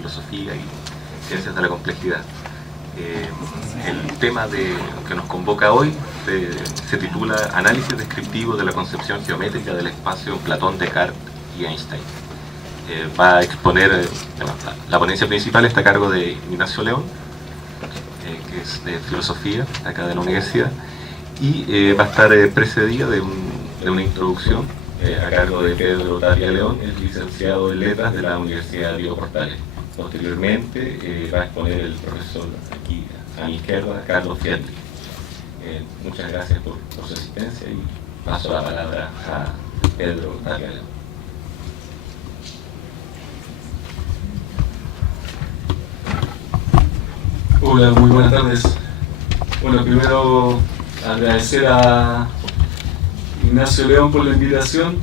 filosofía y ciencias de la complejidad. El tema que nos convoca hoy se titula Análisis descriptivo de la concepción geométrica del espacio en Platón, Descartes y Einstein. Va a exponer, la ponencia principal está a cargo de Ignacio León, que es de filosofía, acá de la universidad, y va a estar precedida de una introducción a cargo de Pedro Tapia León, el licenciado en Letras de la Universidad Diego Portales. Posteriormente va a exponer el profesor aquí a mi izquierda, Carlos Fiatli. Muchas gracias por su asistencia y paso la palabra a Pedro Tapia León. Hola, muy buenas tardes. Bueno, primero agradecer a Ignacio León por la invitación.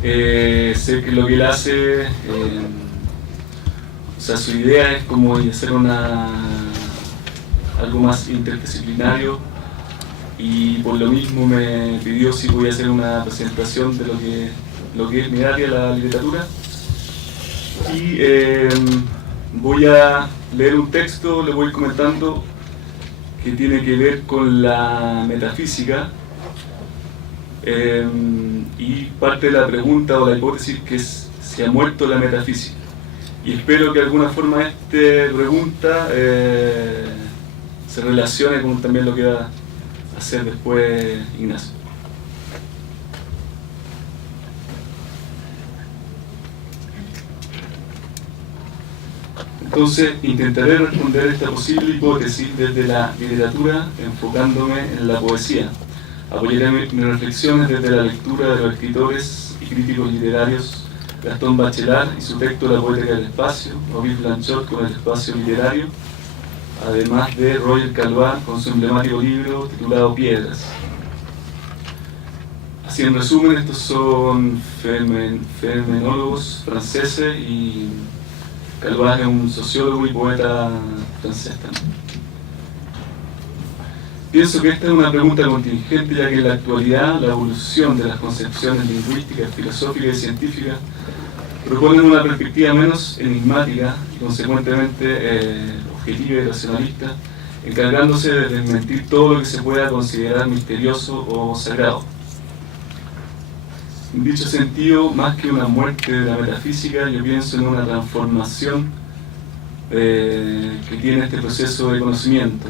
Sé que lo que él hace, su idea es como hacer algo más interdisciplinario, y por lo mismo me pidió si podía hacer una presentación de lo que es mi área, la literatura. Y voy a leer un texto, le voy comentando, que tiene que ver con la metafísica, y parte de la pregunta o la hipótesis que es si ha muerto la metafísica. Y espero que de alguna forma esta pregunta se relacione con también lo que va a hacer después Ignacio. Entonces, intentaré responder esta posible hipótesis desde la literatura, enfocándome en la poesía. Apoyaré mis reflexiones desde la lectura de los escritores y críticos literarios Gastón Bachelard y su texto La poética del espacio, Maurice Blanchot con el espacio literario, además de Roger Calvat con su emblemático libro titulado Piedras. Así, en resumen, estos son fenomenólogos franceses y Calvat es un sociólogo y poeta francés también. Pienso que esta es una pregunta contingente, ya que en la actualidad la evolución de las concepciones lingüísticas, filosóficas y científicas proponen una perspectiva menos enigmática y consecuentemente objetiva y racionalista, encargándose de desmentir todo lo que se pueda considerar misterioso o sagrado. En dicho sentido, más que una muerte de la metafísica, yo pienso en una transformación que tiene este proceso de conocimiento.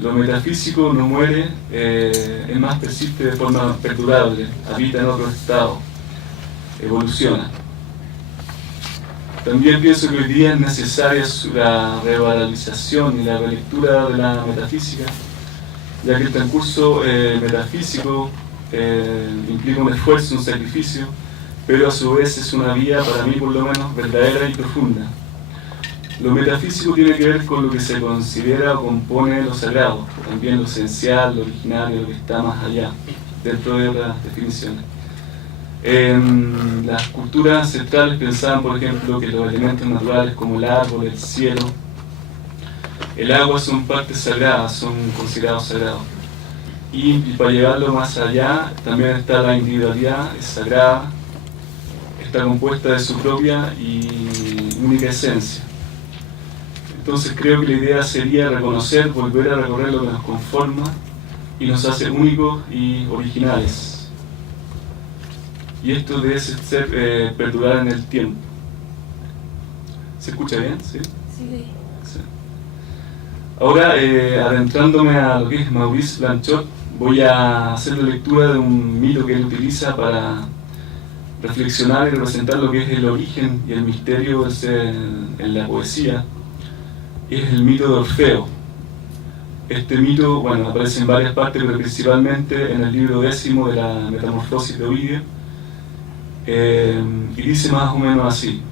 Lo metafísico no muere, es más, persiste de forma perdurable, habita en otro estado, evoluciona. También pienso que hoy día es necesaria la revalorización y la relectura de la metafísica, ya que el transcurso metafísico implica un esfuerzo, un sacrificio, pero a su vez es una vía, para mí por lo menos, verdadera y profunda. Lo metafísico tiene que ver con lo que se considera o compone lo sagrado, también lo esencial, lo originario, lo que está más allá, dentro de las definiciones. Las culturas ancestrales pensaban, por ejemplo, que los elementos naturales como el árbol, el cielo, el agua son partes sagradas, son considerados sagrados. Y para llevarlo más allá, también está la individualidad, es sagrada, está compuesta de su propia y única esencia. Entonces creo que la idea sería reconocer, volver a recorrer lo que nos conforma y nos hace únicos y originales. Y esto debe ser perdurar en el tiempo. ¿Se escucha bien? ¿Sí? Sí. Sí. Ahora, adentrándome a lo que es Maurice Blanchot, voy a hacer la lectura de un mito que él utiliza para reflexionar y representar lo que es el origen y el misterio en la poesía. Es el mito de Orfeo. Este mito, bueno, aparece en varias partes, pero principalmente en el libro 10 de la Metamorfosis de Ovidio, y dice más o menos así: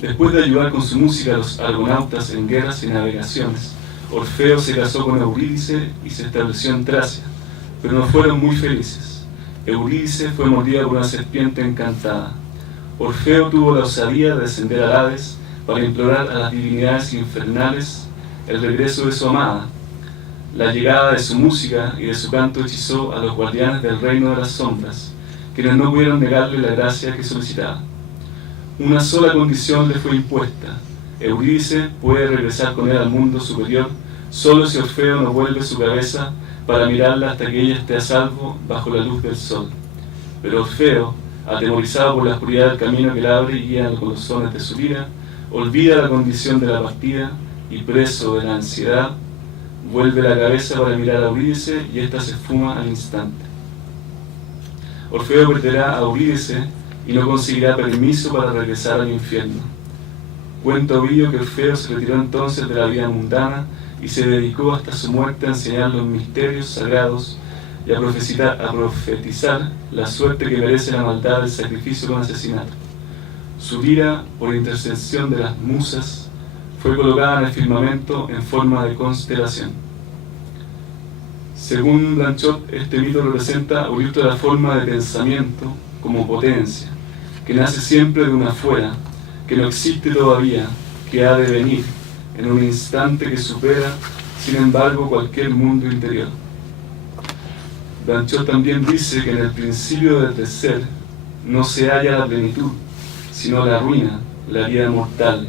después de ayudar con su música a los argonautas en guerras y navegaciones, Orfeo se casó con Eurídice y se estableció en Tracia, pero no fueron muy felices. Eurídice fue mordida por una serpiente encantada. Orfeo tuvo la osadía de descender al Hades para implorar a las divinidades infernales el regreso de su amada. La llegada de su música y de su canto hechizó a los guardianes del reino de las sombras, quienes no pudieron negarle la gracia que solicitaba. Una sola condición le fue impuesta: Eurídice puede regresar con él al mundo superior solo si Orfeo no vuelve su cabeza para mirarla hasta que ella esté a salvo bajo la luz del sol. Pero Orfeo, atemorizado por la oscuridad del camino que le abre y guía con los sones de su lira, olvida la condición de la partida y, preso de la ansiedad, vuelve la cabeza para mirar a Eurídice y ésta se esfuma al instante. Orfeo perderá a Eurídice y no conseguirá permiso para regresar al infierno. Cuenta Ovidio que Orfeo se retiró entonces de la vida mundana y se dedicó hasta su muerte a enseñar los misterios sagrados y a profetizar la suerte que merece la maldad del sacrificio con asesinato. Su lira, por intercesión de las musas, fue colocada en el firmamento en forma de constelación. Según Blanchot, este mito representa la forma de pensamiento como potencia, que nace siempre de una afuera, que no existe todavía, que ha de venir en un instante que supera, sin embargo, cualquier mundo interior. Blanchot también dice que en el principio del ser no se halla la plenitud, sino la ruina, la vida mortal,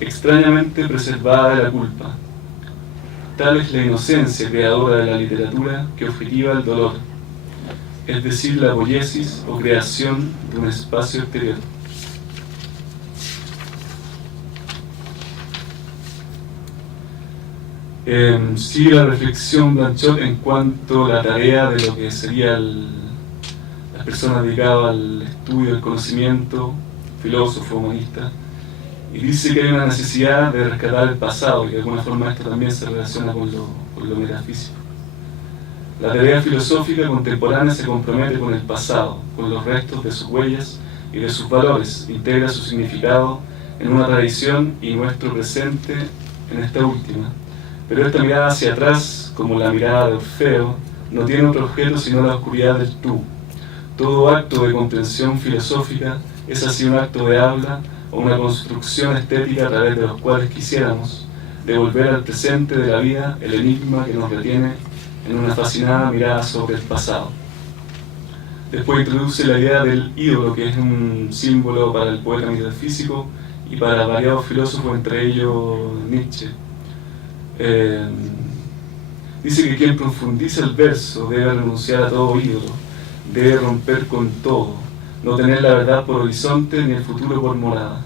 extrañamente preservada de la culpa. Tal es la inocencia creadora de la literatura que objetiva el dolor, es decir, la poiesis o creación de un espacio exterior. Sigue la reflexión Blanchot en cuanto a la tarea de lo que sería las personas dedicadas al estudio del conocimiento, filósofo, humanista, y dice que hay una necesidad de rescatar el pasado, y de alguna forma esto también se relaciona con lo metafísico. La tarea filosófica contemporánea se compromete con el pasado, con los restos de sus huellas y de sus valores, integra su significado en una tradición y nuestro presente en esta última. Pero esta mirada hacia atrás, como la mirada de Orfeo, no tiene otro objeto sino la oscuridad del tú. Todo acto de comprensión filosófica es así un acto de habla o una construcción estética a través de los cuales quisiéramos devolver al presente de la vida el enigma que nos retiene en una fascinada mirada sobre el pasado. Después introduce la idea del ídolo, que es un símbolo para el poeta metafísico y para variados filósofos, entre ellos Nietzsche. Dice que quien profundiza el verso debe renunciar a todo ídolo, debe romper con todo, no tener la verdad por horizonte ni el futuro por morada,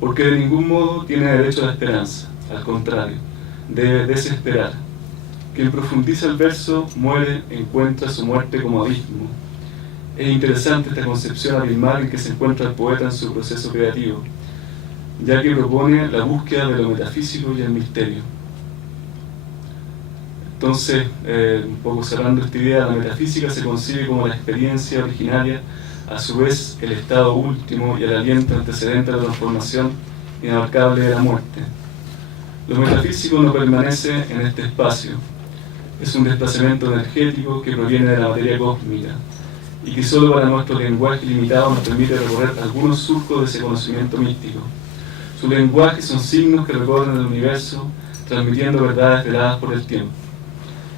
porque de ningún modo tiene derecho a la esperanza, al contrario, debe desesperar. Quien profundiza el verso muere, encuentra su muerte como abismo. Es interesante esta concepción abismal en que se encuentra el poeta en su proceso creativo, ya que propone la búsqueda de lo metafísico y el misterio. Entonces, un poco cerrando esta idea, la metafísica se concibe como la experiencia originaria, a su vez el estado último y el aliento antecedente a la transformación inabarcable de la muerte. Lo metafísico no permanece en este espacio, es un desplazamiento energético que proviene de la materia cósmica y que solo para nuestro lenguaje limitado nos permite recorrer algunos surcos de ese conocimiento místico. Su lenguaje son signos que recorren el universo, transmitiendo verdades veladas por el tiempo.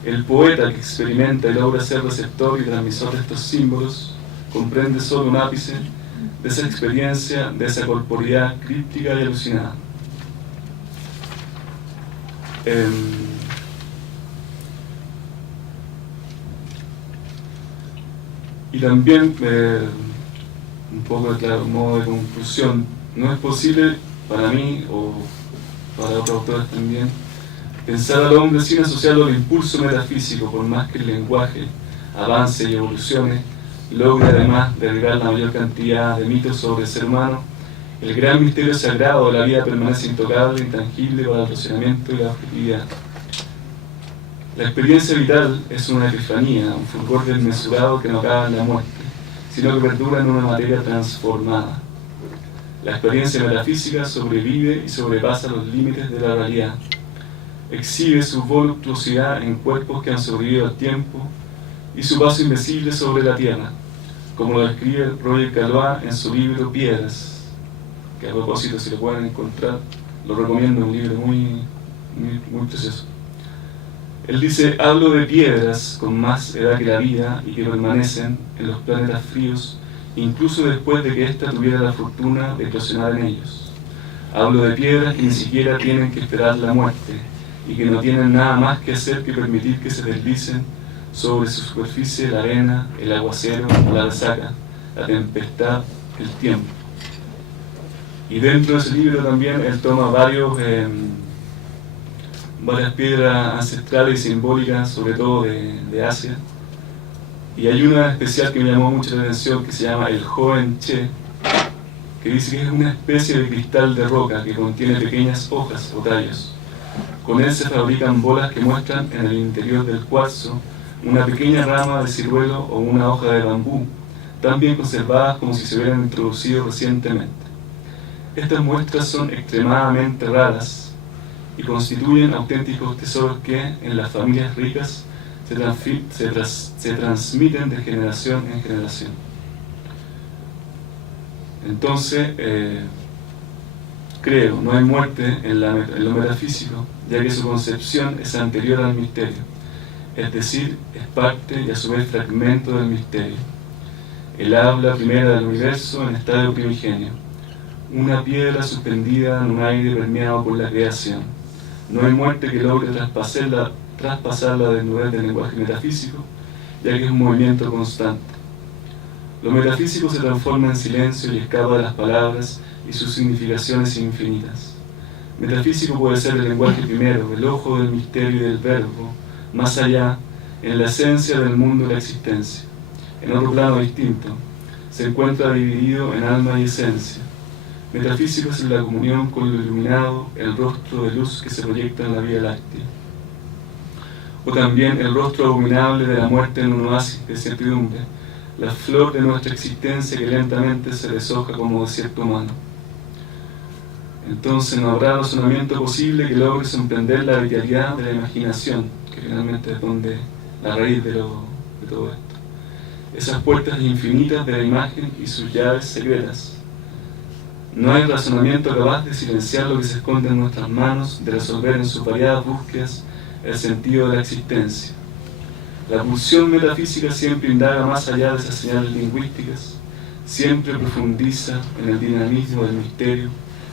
El poeta que experimenta y logra ser receptor y transmisor de estos símbolos comprende solo un ápice de esa experiencia, de esa corporeidad críptica y alucinada. Y también, un poco de modo de conclusión, no es posible para mí o para otros autores también pensar al hombre sin asociarlo al impulso metafísico, por más que el lenguaje avance y evolucione, logre además de agregar la mayor cantidad de mitos sobre el ser humano, el gran misterio sagrado de la vida permanece intocable, intangible para el razonamiento y la objetividad. La experiencia vital es una epifanía, un fulgor desmesurado que no acaba en la muerte, sino que perdura en una materia transformada. La experiencia metafísica sobrevive y sobrepasa los límites de la realidad. Exhibe su voluptuosidad en cuerpos que han sobrevivido al tiempo y su paso invisible sobre la tierra, como lo describe Roger Caillois en su libro Piedras, que a propósito, si lo pueden encontrar, lo recomiendo, un libro muy precioso. Él dice: hablo de piedras con más edad que la vida y que permanecen en los planetas fríos, incluso después de que ésta tuviera la fortuna de eclosionar en ellos. Hablo de piedras que ni siquiera tienen que esperar la muerte y que no tienen nada más que hacer que permitir que se deslicen sobre su superficie la arena, el aguacero, la resaca, la tempestad, el tiempo. Y dentro de ese libro también él toma varias piedras ancestrales y simbólicas, sobre todo de Asia. Y hay una especial que me llamó mucho la atención que se llama el Joen Che, que dice que es una especie de cristal de roca que contiene pequeñas hojas o tallos. Con él se fabrican bolas que muestran en el interior del cuarzo una pequeña rama de ciruelo o una hoja de bambú, tan bien conservadas como si se hubieran introducido recientemente. Estas muestras son extremadamente raras y constituyen auténticos tesoros que, en las familias ricas, se transmiten de generación en generación. Entonces, creo, no hay muerte en lo metafísico, ya que su concepción es anterior al misterio, es decir, es parte y a su vez fragmento del misterio. El habla primera del universo en estado primigenio, una piedra suspendida en un aire permeado por la creación. No hay muerte que logre traspasar la desnudez del lenguaje metafísico, ya que es un movimiento constante. Lo metafísico se transforma en silencio y escapa de las palabras y sus significaciones infinitas. Metafísico puede ser el lenguaje primero, el ojo del misterio y del verbo, más allá, en la esencia del mundo de la existencia. En otro plano distinto, se encuentra dividido en alma y esencia. Metafísico es la comunión con lo iluminado, el rostro de luz que se proyecta en la Vía Láctea. O también el rostro abominable de la muerte en un oasis de certidumbre, la flor de nuestra existencia que lentamente se deshoja como desierto humano. Entonces no habrá razonamiento posible que logre sorprender la vitalidad de la imaginación, que finalmente es donde la raíz de todo esto. Esas puertas infinitas de la imagen y sus llaves secretas. No hay razonamiento capaz de silenciar lo que se esconde en nuestras manos, de resolver en sus variadas búsquedas el sentido de la existencia. La pulsión metafísica siempre indaga más allá de esas señales lingüísticas, siempre profundiza en el dinamismo del misterio,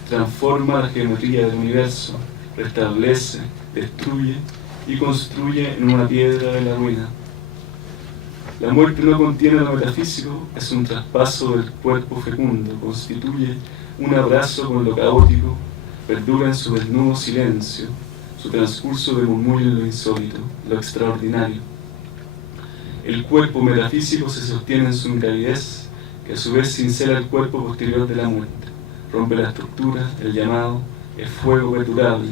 transforma la geometría del universo, restablece, destruye y construye en una piedra de la ruina. La muerte no contiene lo metafísico, es un traspaso del cuerpo fecundo, constituye un abrazo con lo caótico, perdura en su desnudo silencio, su transcurso de murmullo en lo insólito, lo extraordinario. El cuerpo metafísico se sostiene en su ingravidez, que a su vez cincela el cuerpo posterior de la muerte, rompe la estructura, el llamado, es fuego perdurable,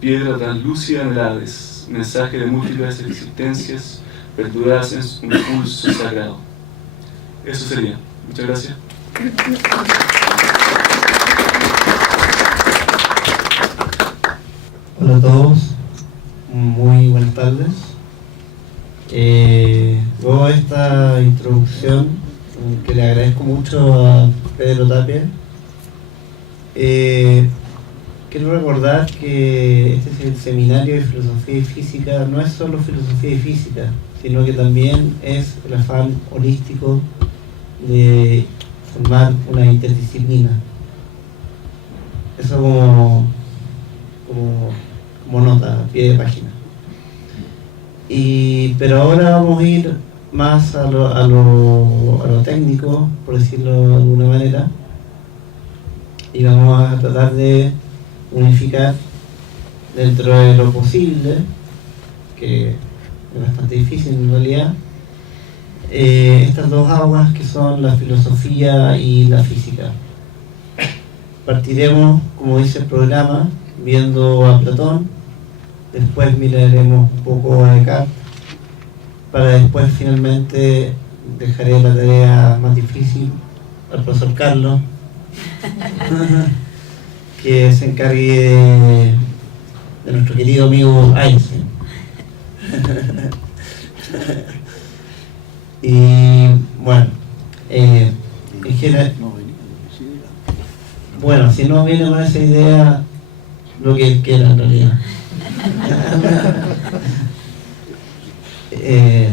piedra translúcida en el Hades, mensaje de múltiples existencias, perduradas en un pulso sagrado. Eso sería. Muchas gracias. Hola a todos, muy buenas tardes. Luego de esta introducción, que le agradezco mucho a Pedro Tapia, quiero recordar que este es el seminario de filosofía y física, no es solo filosofía y física, sino que también es el afán holístico de formar una interdisciplina. Eso como nota, a pie de página. Pero ahora vamos a ir más a lo técnico, por decirlo de alguna manera, y vamos a tratar de unificar dentro de lo posible, que es bastante difícil en realidad, estas dos aguas que son la filosofía y la física. Partiremos, como dice el programa, viendo a Platón, después miraremos un poco a Descartes, para después finalmente dejaré la tarea más difícil al profesor Carlos, que se encargue de nuestro querido amigo Einstein. Y bueno, en general, bueno, si no viene con esa idea, lo que él quiera en realidad.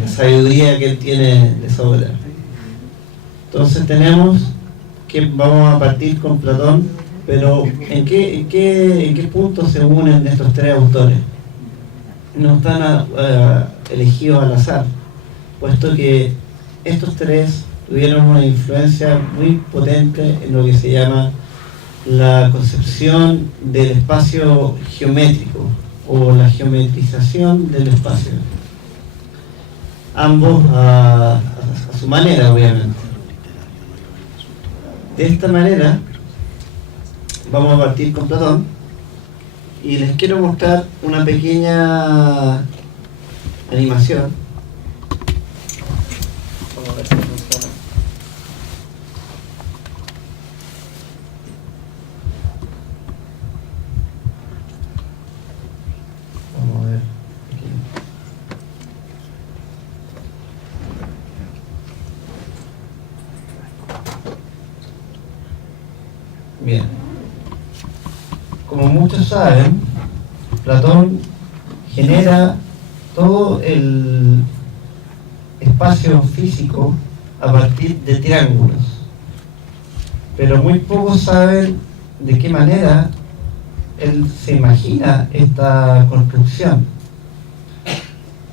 Sabiduría que él tiene de sobra. Entonces tenemos que vamos a partir con Platón, Pero ¿en qué punto se unen estos tres autores? No están elegidos al azar, puesto que estos tres tuvieron una influencia muy potente en lo que se llama la concepción del espacio geométrico o la geometrización del espacio. Ambos a su manera, obviamente. De esta manera vamos a partir con Platón y les quiero mostrar una pequeña animación. Vamos a ver si funciona. Vamos a ver aquí. Bien. Como muchos saben, Platón genera todo el espacio físico a partir de triángulos, pero muy pocos saben de qué manera él se imagina esta construcción.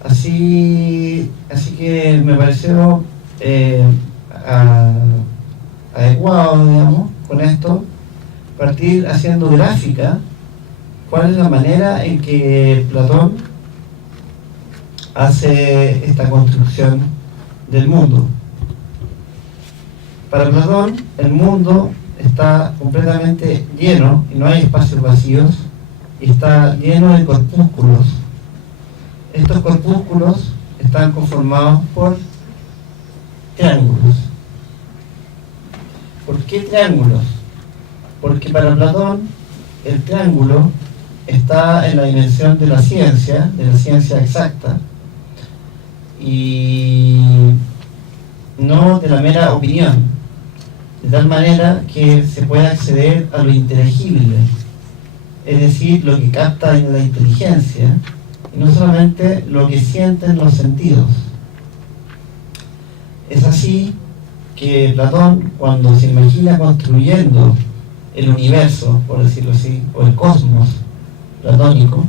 Así que me pareció adecuado, digamos, con esto, partir haciendo gráfica cuál es la manera en que Platón hace esta construcción del mundo. Para Platón, el mundo está completamente lleno y no hay espacios vacíos, y está lleno de corpúsculos. Estos corpúsculos están conformados por triángulos. ¿Por qué triángulos? Porque para Platón el triángulo está en la dimensión de la ciencia exacta, y no de la mera opinión, de tal manera que se puede acceder a lo inteligible, es decir, lo que capta en la inteligencia, y no solamente lo que sienten los sentidos. Es así que Platón, cuando se imagina construyendo el universo, por decirlo así, o el cosmos platónico,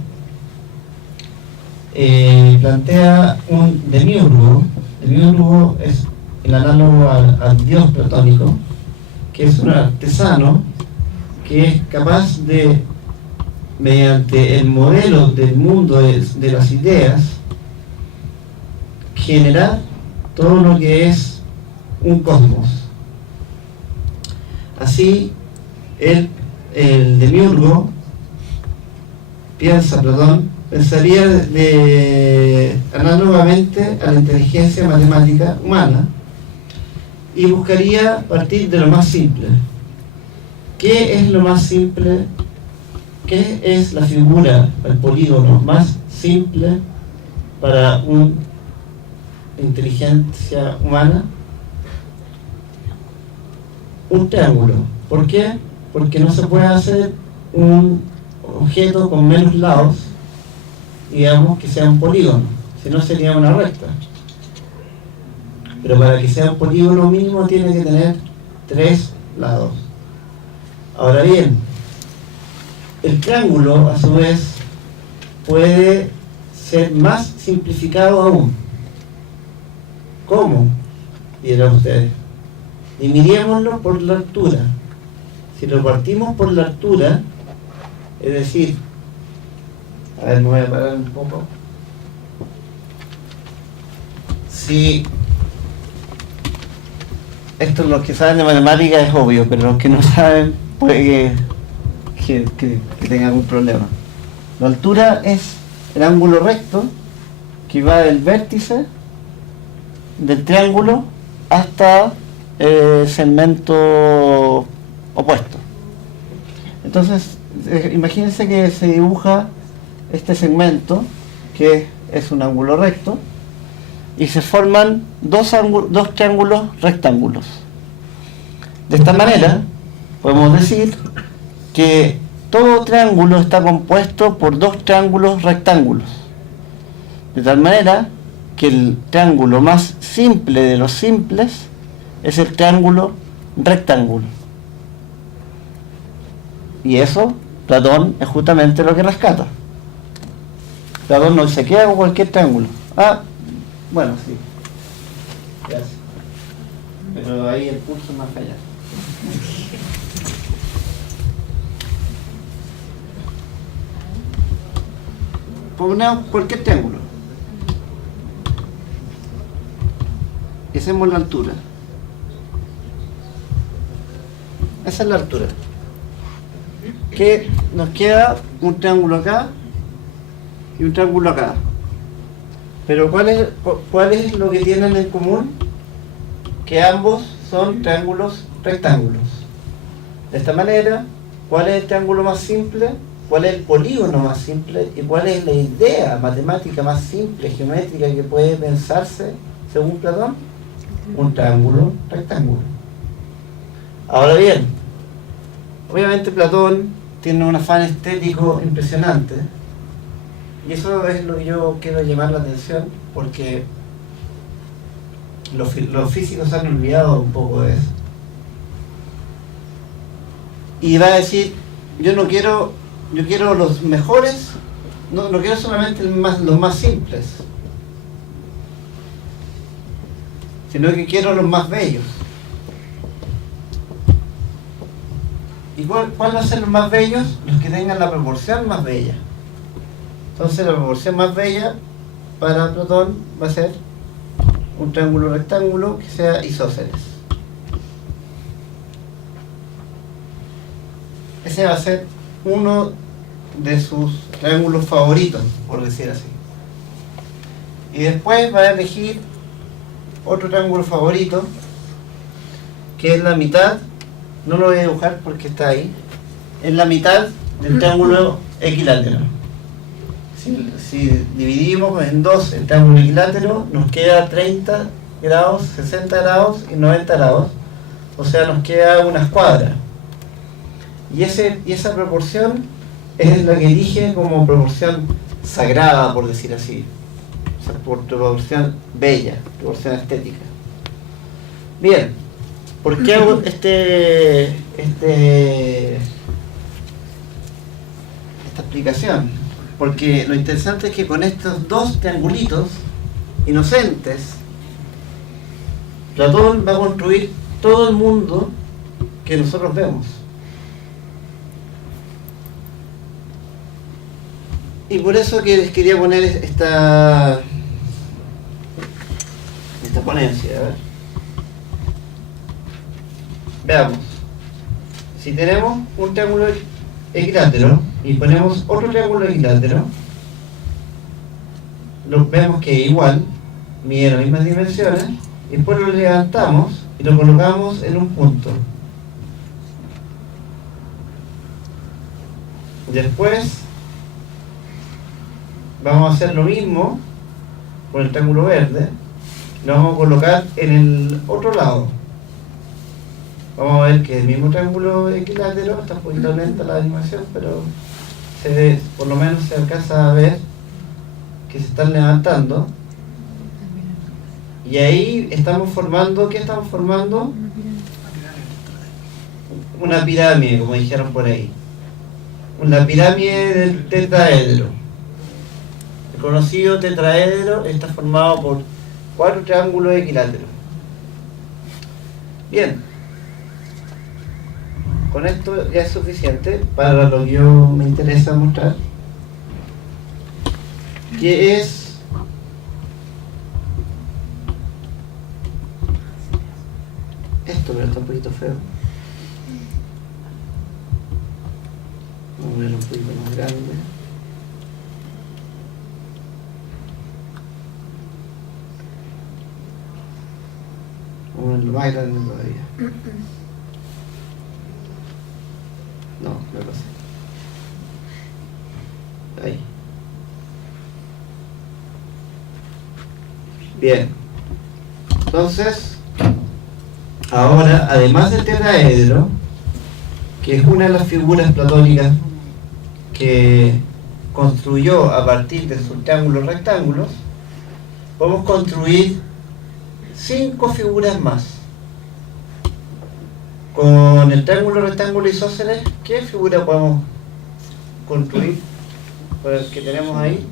plantea un demiurgo. Demiurgo es el análogo al dios platónico, que es un artesano que es capaz de, mediante el modelo del mundo de las ideas, generar todo lo que es un cosmos. Así, el demiurgo, Platón, pensaría análogamente a la inteligencia matemática humana y buscaría partir de lo más simple. ¿Qué es lo más simple? ¿Qué es la figura, el polígono más simple para una inteligencia humana? Un triángulo. ¿Por qué? Porque no se puede hacer un objeto con menos lados, digamos, que sea un polígono, si no sería una recta. Pero para que sea un polígono mínimo tiene que tener 3 lados. Ahora bien, el triángulo a su vez puede ser más simplificado aún. ¿Cómo? Dirán ustedes. Dividémoslo por la altura. Si lo partimos por la altura, es decir, a ver, me voy a parar un poco. Si esto, los que saben de matemáticas es obvio, pero los que no saben puede que tengan algún problema. La altura es el ángulo recto que va del vértice del triángulo hasta el segmento opuesto. Entonces, imagínense que se dibuja este segmento, que es un ángulo recto, y se forman dos triángulos rectángulos. De esta manera, podemos decir que todo triángulo está compuesto por 2 triángulos rectángulos. De tal manera que el triángulo más simple de los simples es el triángulo rectángulo. Y eso, Platón es justamente lo que rescata. Platón no se queda con cualquier triángulo. Ah, bueno, sí. Gracias. Pero ahí el pulso es más allá. Ponemos cualquier triángulo. Y hacemos la altura. Esa es la altura. Que nos queda un triángulo acá y un triángulo acá. Pero ¿cuál es lo que tienen en común? Que ambos son triángulos rectángulos. De esta manera, ¿cuál es el triángulo más simple? ¿Cuál es el polígono más simple? ¿Y cuál es la idea matemática más simple, geométrica que puede pensarse según Platón? Un triángulo rectángulo. Ahora bien, obviamente Platón tiene un afán estético impresionante, y eso es lo que yo quiero llamar la atención, porque los físicos han olvidado un poco de eso. Y va a decir, yo quiero los mejores, no quiero solamente los más simples, sino que quiero los más bellos. ¿Y cuál va a ser los más bellos? Los que tengan la proporción más bella. Entonces la proporción más bella para Platón va a ser un triángulo rectángulo que sea isósceles. Ese va a ser uno de sus triángulos favoritos, por decir así. Y después va a elegir otro triángulo favorito, que es la mitad. No lo voy a dibujar porque está ahí. Es la mitad del triángulo equilátero. Si dividimos en dos el triángulo equilátero, nos queda 30 grados, 60 grados y 90 grados. O sea, nos queda una escuadra. Y esa proporción es la que elige como proporción sagrada, por decir así. O sea, por proporción bella, proporción estética. Bien, ¿por qué hago esta explicación? Porque lo interesante es que con estos dos triangulitos inocentes, Platón va a construir todo el mundo que nosotros vemos. Y por eso que les quería poner esta ponencia. A ver. Veamos. Si tenemos un triángulo equilátero y ponemos otro triángulo equilátero, vemos que es igual, mide las mismas dimensiones, y después lo levantamos y lo colocamos en un punto. Después vamos a hacer lo mismo con el triángulo verde, lo vamos a colocar en el otro lado. Vamos a ver que el mismo triángulo equilátero, está un poquito lenta la animación, pero se ve, por lo menos se alcanza a ver que se están levantando. Y ahí estamos formando, ¿qué estamos formando? Una pirámide, como dijeron por ahí. Una pirámide del tetraedro. El conocido tetraedro está formado por 4 triángulos equiláteros. Bien. Con esto ya es suficiente para lo que yo me interesa mostrar, que es esto, pero está un poquito feo. Vamos a ponerlo un poquito más grande. Vamos a ponerlo más grande todavía. No, me pasé. Ahí. Bien. Entonces, ahora, además del tetraedro, que es una de las figuras platónicas que construyó a partir de sus triángulos rectángulos, podemos construir 5 figuras más Con el triángulo, rectángulo, isósceles, ¿qué figura podemos construir con el que tenemos ahí?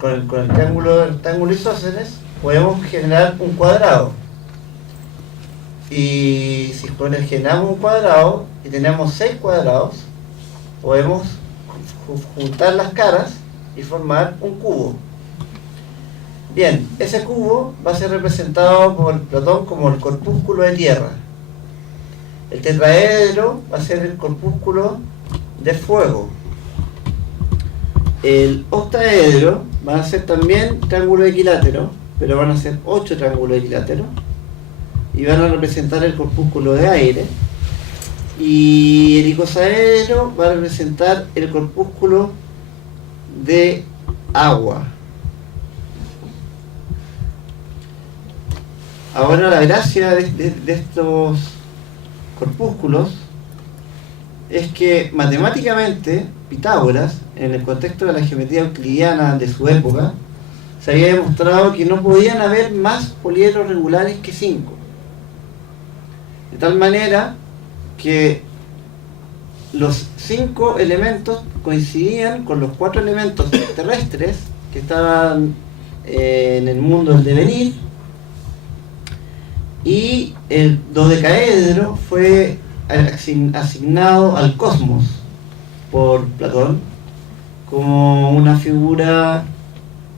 Con el triángulo, rectángulo, isósceles podemos generar un cuadrado. Y si generamos un cuadrado y tenemos 6 cuadrados, podemos juntar las caras y formar un cubo. Bien, ese cubo va a ser representado por Platón como el corpúsculo de tierra. El tetraedro va a ser el corpúsculo de fuego. El octaedro va a ser también triángulo equilátero, pero van a ser 8 triángulos equiláteros y van a representar el corpúsculo de aire. Y el icosaedro va a representar el corpúsculo de agua. Ahora, la gracia de estos corpúsculos es que matemáticamente Pitágoras, en el contexto de la geometría euclidiana de su época, se había demostrado que no podían haber más poliedros regulares que 5. De tal manera que los 5 elementos coincidían con los 4 elementos terrestres que estaban en el mundo del devenir, y el dodecaedro fue asignado al cosmos por Platón como una figura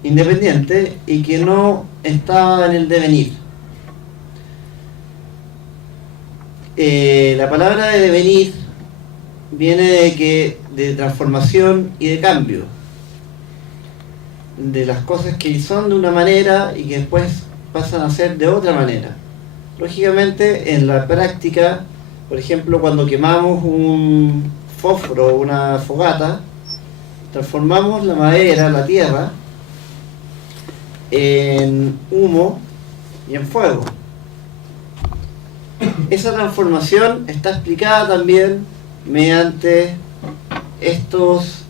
independiente y que no estaba en el devenir. La palabra de devenir viene de transformación y de cambio, de las cosas que son de una manera y que después pasan a ser de otra manera. Lógicamente, en la práctica, por ejemplo, cuando quemamos un fósforo, una fogata, transformamos la madera, la tierra, en humo y en fuego. Esa transformación está explicada también mediante estos,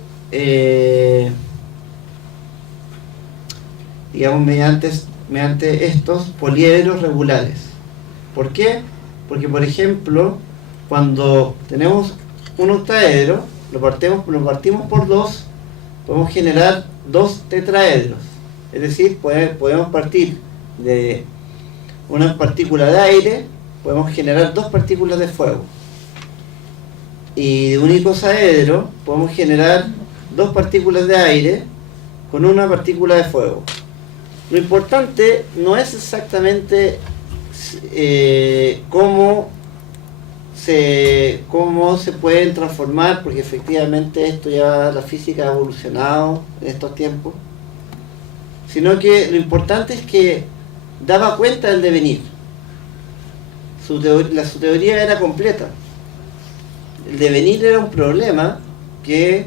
mediante estos poliedros regulares. ¿Por qué? Porque, por ejemplo, cuando tenemos un octaedro, lo partimos por 2, podemos generar 2 tetraedros. Es decir, podemos partir de una partícula de aire, podemos generar 2 partículas de fuego. Y de un icosaedro podemos generar 2 partículas de aire con una partícula de fuego. Lo importante no es exactamente cómo se pueden transformar, porque efectivamente esto ya la física ha evolucionado en estos tiempos, sino que lo importante es que daba cuenta del devenir. Su teoría era completa. El devenir era un problema que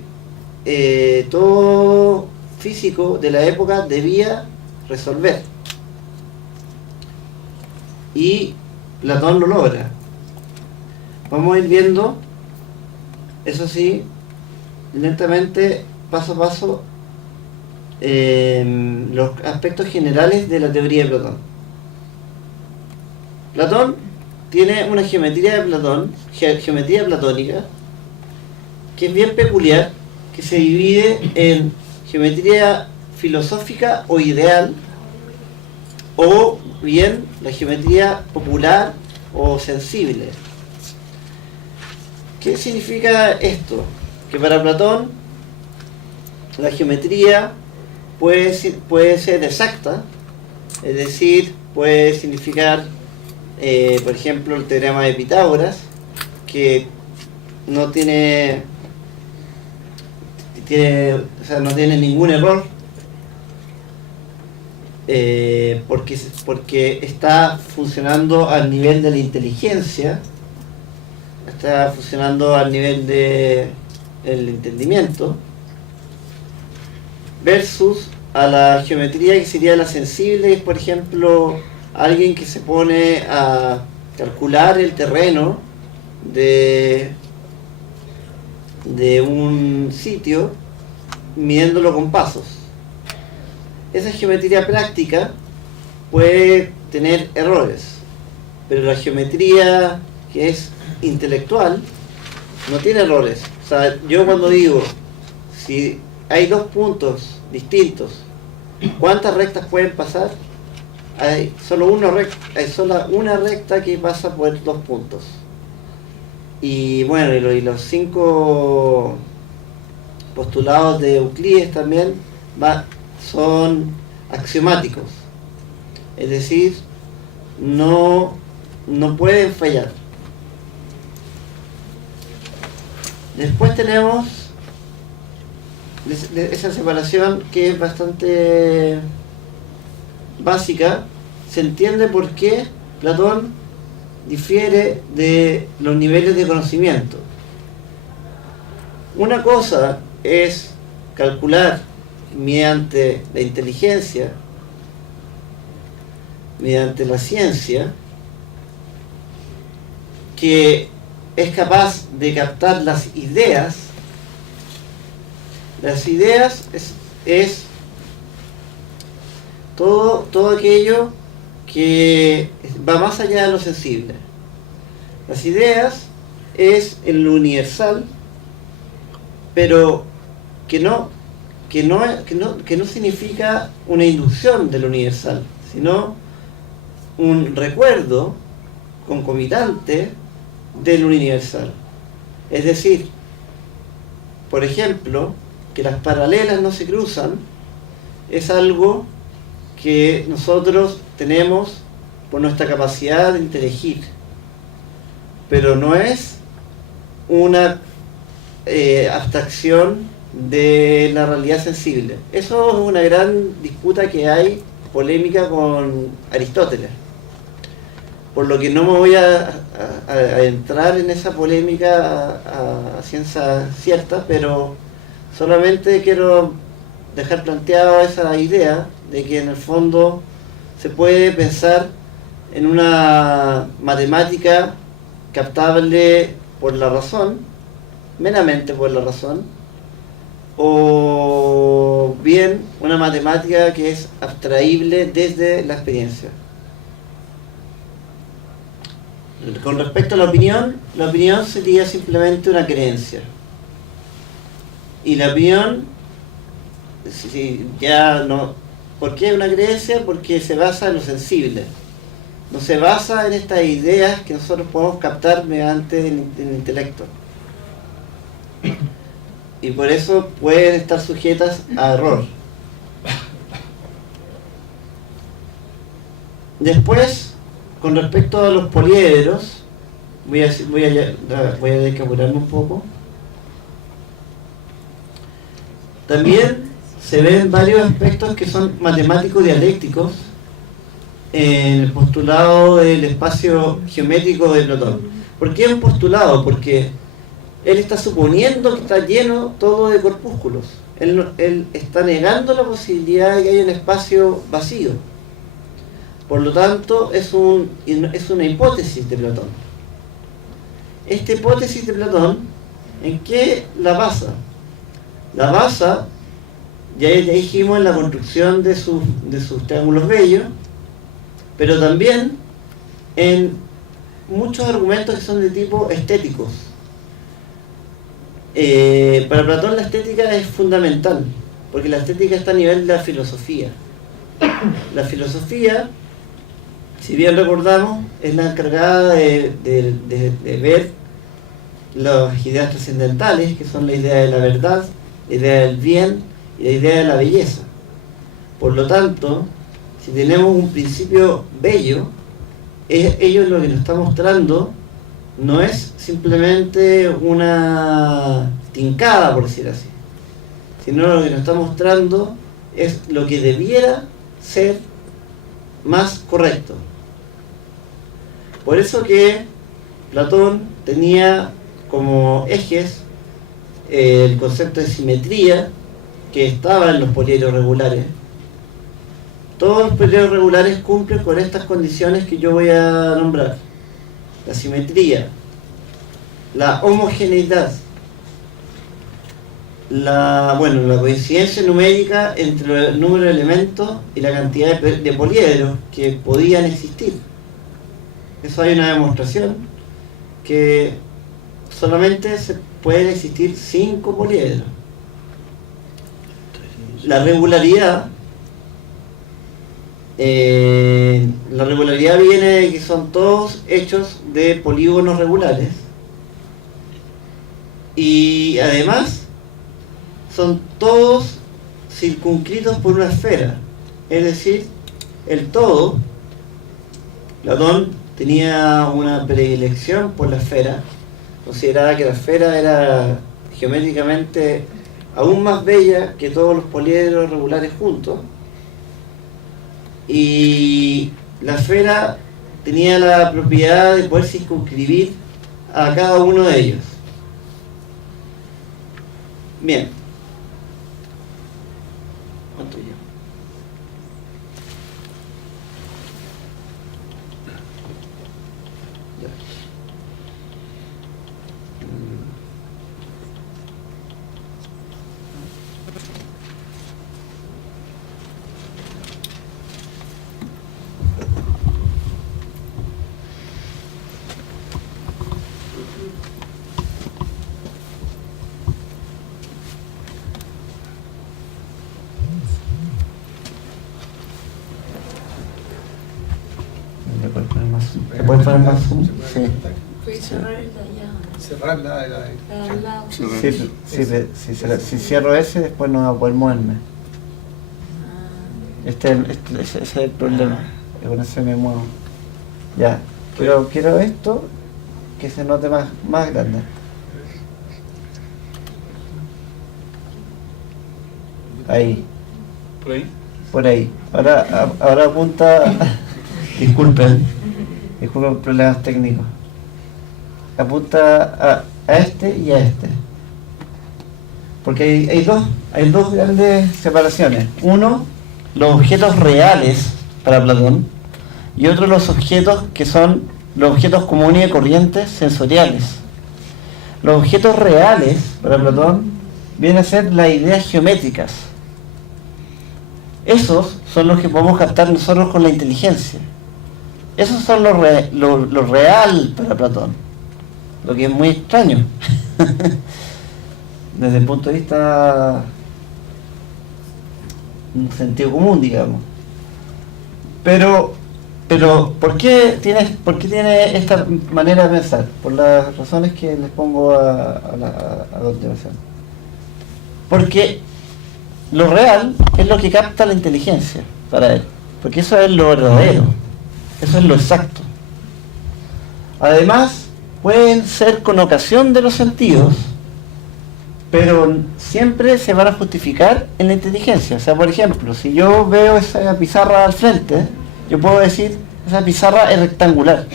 todo físico de la época debía resolver. Y Platón lo logra. Vamos a ir viendo, eso sí, lentamente, paso a paso, los aspectos generales de la teoría de Platón. Platón tiene una geometría platónica, que es bien peculiar, que se divide en geometría filosófica o ideal, o bien la geometría popular o sensible. ¿Qué significa esto? Que para Platón la geometría puede ser exacta, es decir, puede significar, por ejemplo, el teorema de Pitágoras, que no tiene ningún error, porque está funcionando al nivel de la inteligencia, está funcionando al nivel del entendimiento, versus a la geometría que sería la sensible, es por ejemplo alguien que se pone a calcular el terreno de un sitio midiéndolo con pasos. Esa geometría práctica puede tener errores. pero la geometría que es intelectual no tiene errores. O sea, yo cuando digo, si hay dos puntos distintos, ¿cuántas rectas pueden pasar? Hay solo una recta que pasa por dos puntos. Y bueno, y los 5 postulados de Euclides también son axiomáticos. Es decir, no pueden fallar. Después tenemos esa separación que es bastante básica. Se entiende por qué Platón difiere de los niveles de conocimiento. Una cosa es calcular mediante la inteligencia, mediante la ciencia, que es capaz de captar las ideas. Las ideas es todo aquello que va más allá de lo sensible. Las ideas es en lo universal, pero que no significa una inducción de lo universal, sino un recuerdo concomitante del universal. Es decir, por ejemplo, que las paralelas no se cruzan es algo que nosotros tenemos por nuestra capacidad de inteligir, pero no es una abstracción de la realidad sensible. Eso es una gran disputa que hay, polémica con Aristóteles, por lo que no me voy a entrar en esa polémica a ciencia cierta, pero solamente quiero dejar planteado esa idea de que en el fondo se puede pensar en una matemática captable por la razón, meramente por la razón, o bien una matemática que es abstraíble desde la experiencia. Con respecto a la opinión sería simplemente una creencia. Y la opinión, ¿por qué una creencia? Porque se basa en lo sensible. No se basa en estas ideas que nosotros podemos captar mediante el intelecto. Y por eso pueden estar sujetas a error. Después, con respecto a los poliedros, voy a descapurarme un poco. También se ven varios aspectos que son matemáticos dialécticos en el postulado del espacio geométrico de Platón. ¿Por qué es un postulado? Porque él está suponiendo que está lleno todo de corpúsculos. Él está negando la posibilidad de que haya un espacio vacío. Por lo tanto, es una hipótesis de Platón. Esta hipótesis de Platón, ¿en qué la basa? La basa, ya dijimos, en la construcción de sus triángulos bellos, pero también en muchos argumentos que son de tipo estéticos. Para Platón la estética es fundamental, porque la estética está a nivel de la filosofía. La filosofía, si bien recordamos, es la encargada de ver las ideas trascendentales, que son la idea de la verdad, la idea del bien y la idea de la belleza. Por lo tanto, si tenemos un principio bello, ello lo que nos está mostrando no es simplemente una tincada, por decir así, sino lo que nos está mostrando es lo que debiera ser más correcto. Por eso que Platón tenía como ejes el concepto de simetría, que estaba en los poliedros regulares. Todos los poliedros regulares cumplen con estas condiciones que yo voy a nombrar: la simetría, la homogeneidad, la coincidencia numérica entre el número de elementos y la cantidad de poliedros que podían existir. Eso hay una demostración que solamente pueden existir 5 poliedros. La regularidad viene de que son todos hechos de polígonos regulares y además son todos circunscritos por una esfera, es decir, el todo. Platón tenía una predilección por la esfera, consideraba que la esfera era geométricamente aún más bella que todos los poliedros regulares juntos, y la esfera tenía la propiedad de poder circunscribir a cada uno de ellos. Bien. ¿Cuánto llevo? Ya. ¿Se puede poner más zoom? Sí. Puedes cerrar el de allá. Cerrar la de La de al lado. Si cierro ese, después no voy a poder moverme. Ese es el problema. Con eso me muevo. Ya. Quiero esto que se note más grande. Ahí. ¿Por ahí? Por ahí. Ahora apunta. Disculpen problemas técnicos. Apunta a este y a este. Porque hay dos grandes separaciones. Uno, los objetos reales para Platón, y otro, los objetos que son los objetos comunes y corrientes sensoriales. Los objetos reales para Platón vienen a ser las ideas geométricas. Esos son los que podemos captar nosotros con la inteligencia. Esos son lo real para Platón, lo que es muy extraño desde el punto de vista un sentido común, digamos. Pero ¿por qué tiene esta manera de pensar? Por las razones que les pongo a continuación. Porque lo real es lo que capta la inteligencia para él, porque eso es lo verdadero. Eso es lo exacto. Además, pueden ser con ocasión de los sentidos, pero siempre se van a justificar en la inteligencia. O sea, por ejemplo, si yo veo esa pizarra al frente, yo puedo decir, esa pizarra es rectangular.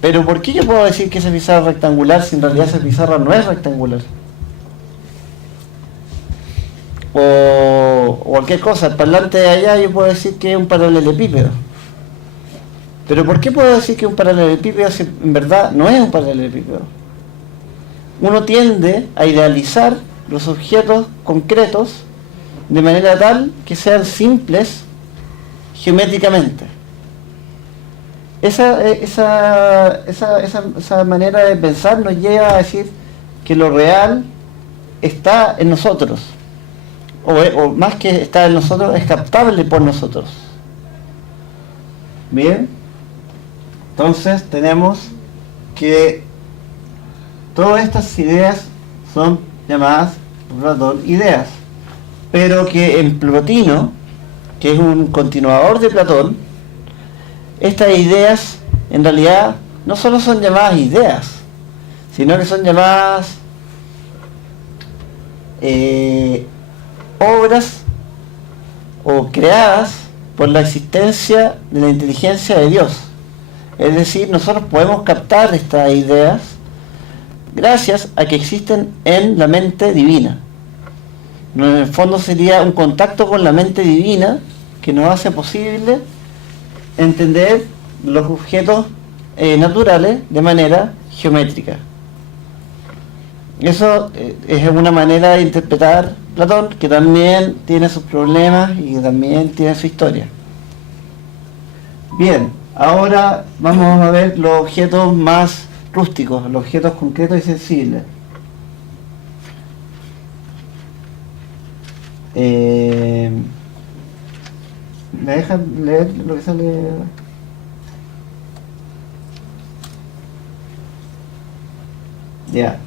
Pero ¿por qué yo puedo decir que esa pizarra es rectangular si en realidad esa pizarra no es rectangular? O cualquier cosa, el parlante de allá yo puedo decir que es un paralelepípedo. Pero ¿por qué puedo decir que es un paralelepípedo si en verdad no es un paralelepípedo? Uno tiende a idealizar los objetos concretos de manera tal que sean simples geométricamente. Esa manera de pensar nos lleva a decir que lo real está en nosotros, o más que está en nosotros, es captable por nosotros. Bien. Entonces tenemos que todas estas ideas son llamadas por Platón ideas, pero que en Plotino, que es un continuador de Platón, estas ideas en realidad no solo son llamadas ideas, sino que son llamadas obras o creadas por la existencia de la inteligencia de Dios. Es decir, nosotros podemos captar estas ideas gracias a que existen en la mente divina. En el fondo sería un contacto con la mente divina que nos hace posible entender los objetos naturales de manera geométrica. Eso es una manera de interpretar Platón, que también tiene sus problemas y que también tiene su historia. Bien. Ahora vamos a ver los objetos más rústicos, los objetos concretos y sensibles. ¿Me dejan leer lo que sale? Ya.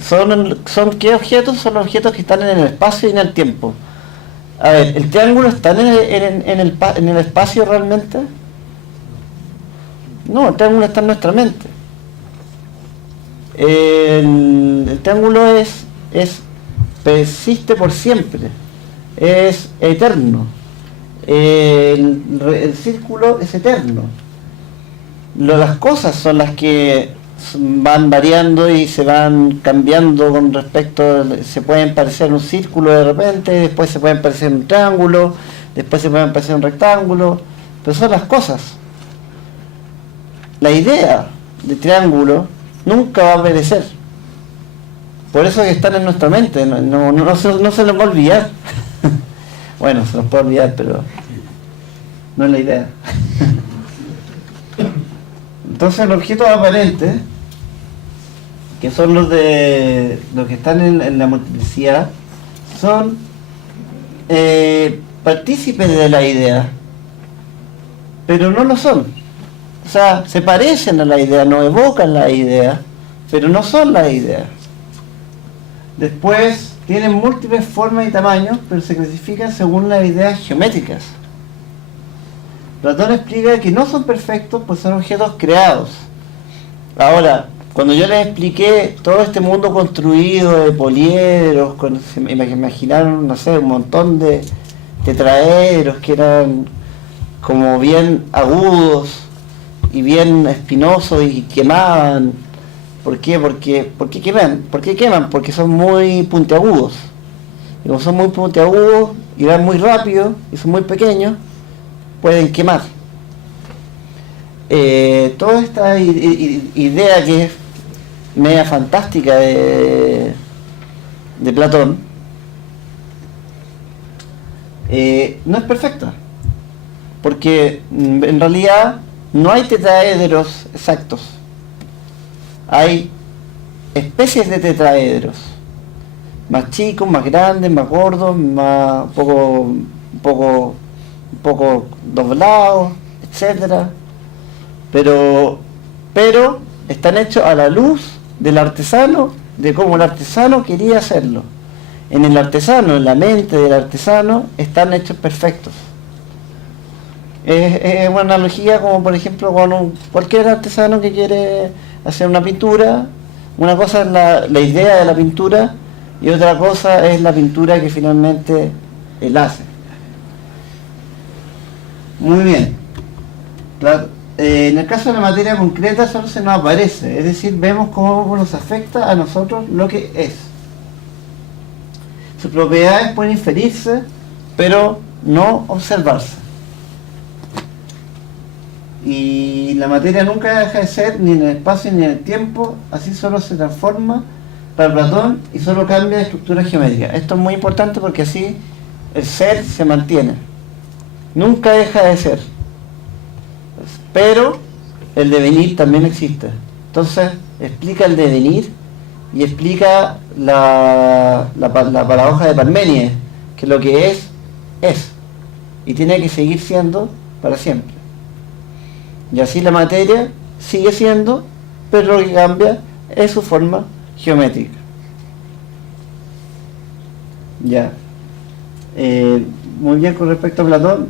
¿Son qué objetos? Son los objetos que están en el espacio y en el tiempo. A ver, ¿el triángulo está en el espacio realmente? No, el triángulo está en nuestra mente. El triángulo persiste por siempre, es eterno. El círculo es eterno. Las cosas son las que van variando y se van cambiando con respecto, se pueden parecer un círculo de repente, después se pueden parecer un triángulo, después se pueden parecer un rectángulo, pero son las cosas. La idea de triángulo nunca va a perecer. Por eso que están en nuestra mente, no se nos va a olvidar. Bueno, se nos puede olvidar, pero no es la idea. Entonces los objetos aparentes, que son los que están en la multiplicidad, son partícipes de la idea, pero no lo son. O sea, se parecen a la idea, no evocan la idea, pero no son la idea. Después tienen múltiples formas y tamaños, pero se clasifican según las ideas geométricas. Platón explica que no son perfectos, pues son objetos creados. Ahora, cuando yo les expliqué todo este mundo construido de poliedros, se me imaginaron, no sé, un montón de tetraedros que eran como bien agudos y bien espinosos y quemaban. ¿Por qué? ¿Por qué queman? ¿Por qué queman? Porque son muy puntiagudos. Y como son muy puntiagudos y van muy rápido y son muy pequeños, pueden quemar. Toda esta idea que es media fantástica de Platón no es perfecta, porque en realidad no hay tetraedros exactos, hay especies de tetraedros, más chicos, más grandes, más gordos, un poco doblados, etcétera, pero están hechos a la luz del artesano, de cómo el artesano quería hacerlo. En el artesano, en la mente del artesano, están hechos perfectos. Es una analogía como por ejemplo con cualquier artesano que quiere hacer una pintura. Una cosa es la idea de la pintura y otra cosa es la pintura que finalmente él hace. Muy bien. En el caso de la materia concreta solo se nos aparece, es decir, vemos cómo nos afecta a nosotros lo que es. Sus propiedades pueden inferirse, pero no observarse. Y la materia nunca deja de ser ni en el espacio ni en el tiempo, así solo se transforma para Platón y solo cambia de estructura geométrica. Esto es muy importante porque así el ser se mantiene, nunca deja de ser, pero el devenir también existe. Entonces explica el devenir y explica la paradoja de Parménides, que lo que es y tiene que seguir siendo para siempre. Y así la materia sigue siendo, pero lo que cambia es su forma geométrica. Ya. Muy bien con respecto a Platón.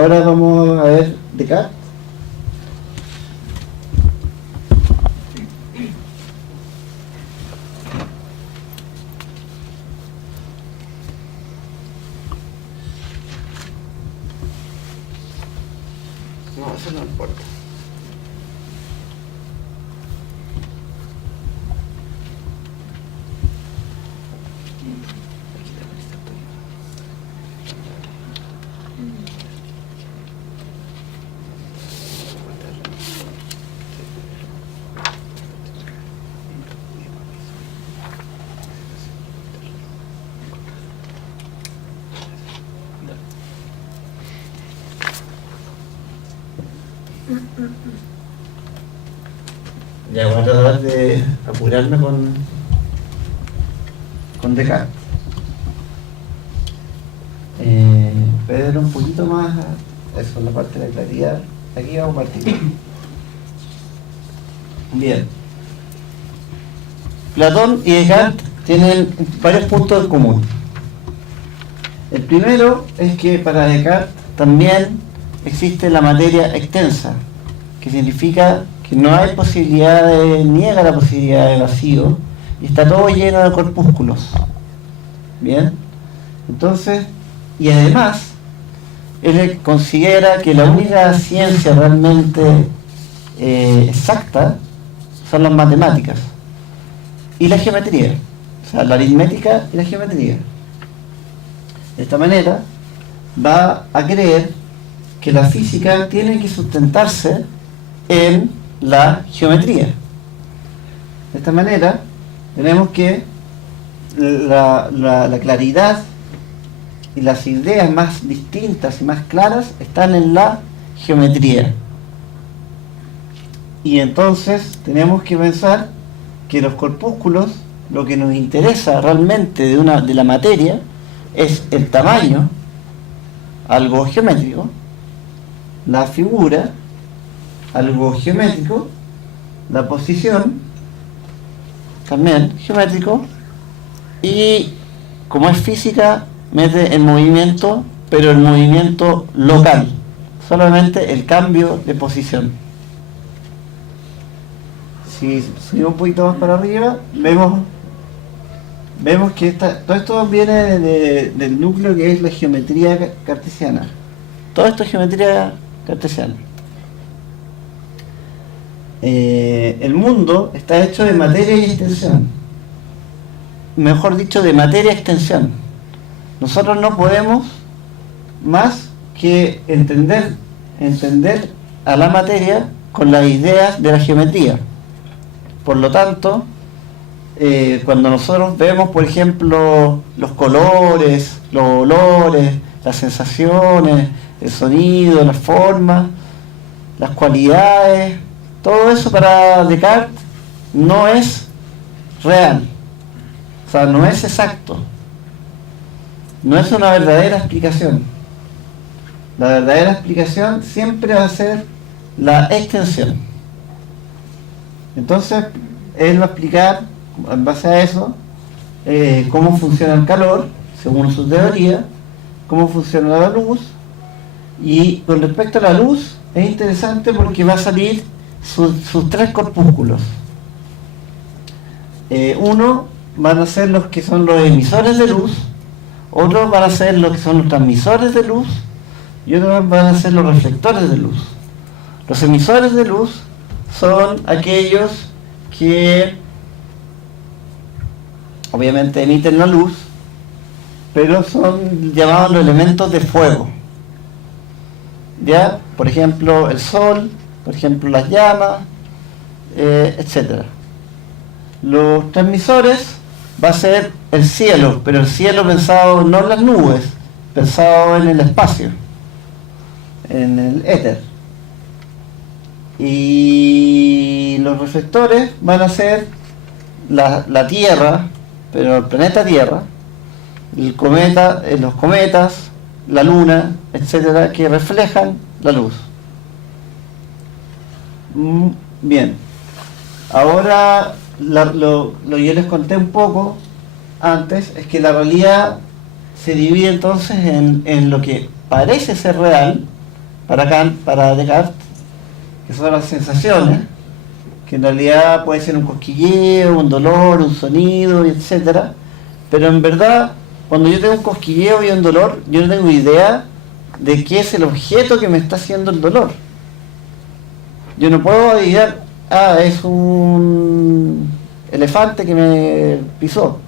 Ahora vamos a ver Descartes. No, eso no importa. Ya voy a tratar de apurarme con Descartes. Pedro, un poquito más. Eso es la parte de la claridad. Aquí vamos a partir. Bien. Platón y Descartes tienen varios puntos en común. El primero es que para Descartes también existe la materia extensa, que significa que no hay posibilidad niega la posibilidad de vacío y está todo lleno de corpúsculos. Bien, entonces, y además, él considera que la única ciencia realmente exacta son las matemáticas y la geometría, o sea, la aritmética y la geometría. De esta manera, va a creer que la física tiene que sustentarse en la geometría. De esta manera, tenemos que la claridad y las ideas más distintas y más claras están en la geometría. Y entonces tenemos que pensar que los corpúsculos, lo que nos interesa realmente de la materia, es el tamaño, algo geométrico, la figura, algo geométrico, la posición, también geométrico, y como es física, mete el movimiento, pero el movimiento local, solamente el cambio de posición. Si subimos un poquito más para arriba, vemos que todo esto viene del núcleo que es la geometría cartesiana. Todo esto es geometría cartesiana. El mundo está hecho de materia y extensión. Mejor dicho, de materia y extensión. Nosotros no podemos más que entender a la materia con las ideas de la geometría. Por lo tanto, cuando nosotros vemos, por ejemplo, los colores, los olores, las sensaciones, el sonido, las formas, las cualidades, todo eso para Descartes no es real, o sea, no es exacto, no es una verdadera explicación. La verdadera explicación siempre va a ser la extensión. Entonces, él va a explicar, en base a eso, cómo funciona el calor, según su teoría, cómo funciona la luz, y con respecto a la luz, es interesante porque va a salir sus tres corpúsculos. Uno van a ser los que son los emisores de luz, otros van a ser los que son los transmisores de luz, y otros van a ser los reflectores de luz. Los emisores de luz son aquellos que obviamente emiten la luz, pero son llamados los elementos de fuego. ¿Ya? Por ejemplo, el sol, por ejemplo, las llamas, etc. Los transmisores va a ser el cielo, pero el cielo pensado no en las nubes, pensado en el espacio, en el éter. Y los reflectores van a ser la Tierra, pero el planeta Tierra, el cometa, los cometas, la luna, etcétera, que reflejan la luz. Bien, ahora lo que yo les conté un poco antes es que la realidad se divide entonces en lo que parece ser real para Kant, para Descartes, que son las sensaciones, que en realidad puede ser un cosquilleo, un dolor, un sonido, etcétera, pero en verdad, cuando yo tengo un cosquilleo y un dolor, yo no tengo idea de qué es el objeto que me está haciendo el dolor. Yo no puedo adivinar, es un elefante que me pisó.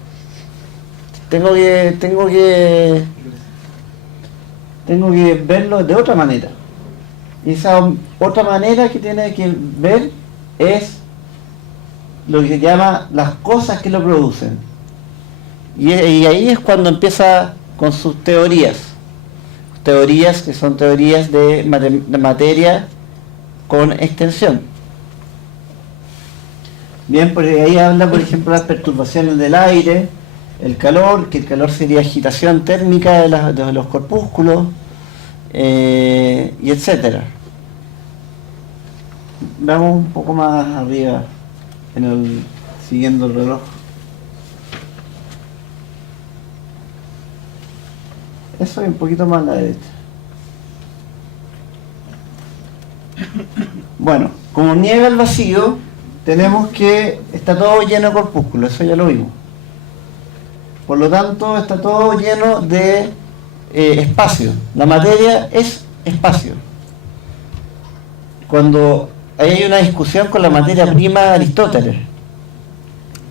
Tengo que verlo de otra manera. Y esa otra manera que tiene que ver es lo que se llama las cosas que lo producen. Y ahí es cuando empieza con sus teorías que son teorías de materia con extensión. Bien, porque ahí habla, por ejemplo, las perturbaciones del aire, el calor, que el calor sería agitación térmica de los corpúsculos, y etcétera. Vamos un poco más arriba, siguiendo el reloj. Eso y un poquito más a la derecha. Bueno, como niega el vacío, tenemos que está todo lleno de corpúsculos, eso ya lo vimos. Por lo tanto, está todo lleno de espacio. La materia es espacio. Cuando hay una discusión con la materia prima de Aristóteles,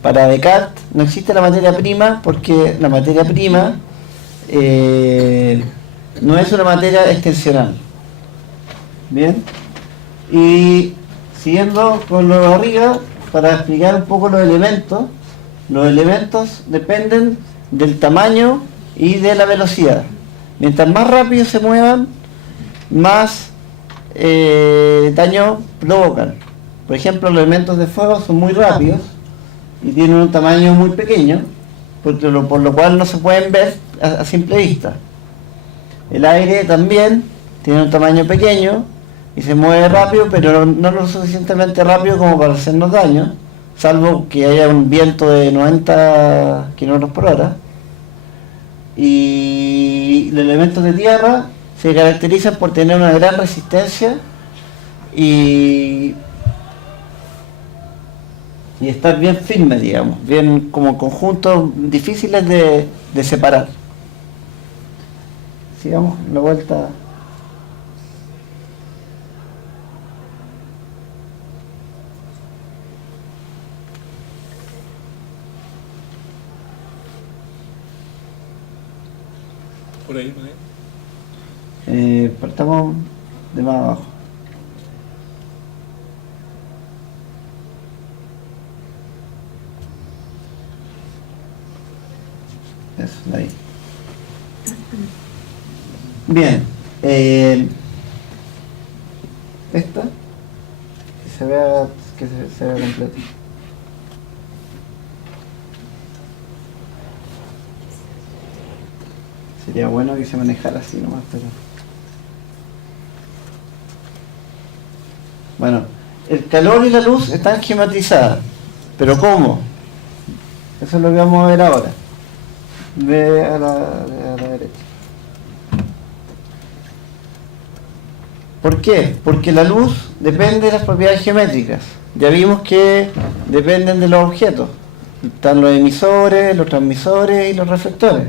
para Descartes no existe la materia prima porque la materia prima no es una materia extensional. Bien, y siguiendo con lo de arriba, para explicar un poco los elementos dependen del tamaño y de la velocidad. Mientras más rápido se muevan, más daño provocan. Por ejemplo, los elementos de fuego son muy rápidos y tienen un tamaño muy pequeño, por lo cual no se pueden ver a simple vista. El aire también tiene un tamaño pequeño y se mueve rápido, pero no lo suficientemente rápido como para hacernos daño, salvo que haya un viento de 90 km por hora. Y los elementos de tierra se caracterizan por tener una gran resistencia y estar bien firmes, digamos, bien como conjuntos difíciles de separar. Sigamos la vuelta. Por ahí, por ahí. Partamos de más abajo. Eso, de ahí. Bien. Esta, que se vea completo. Sería bueno que se manejara así nomás, pero... Bueno, el calor y la luz están geometrizadas, pero ¿cómo? Eso es lo que vamos a ver ahora. Ve a la derecha. ¿Por qué? Porque la luz depende de las propiedades geométricas. Ya vimos que dependen de los objetos. Están los emisores, los transmisores y los reflectores.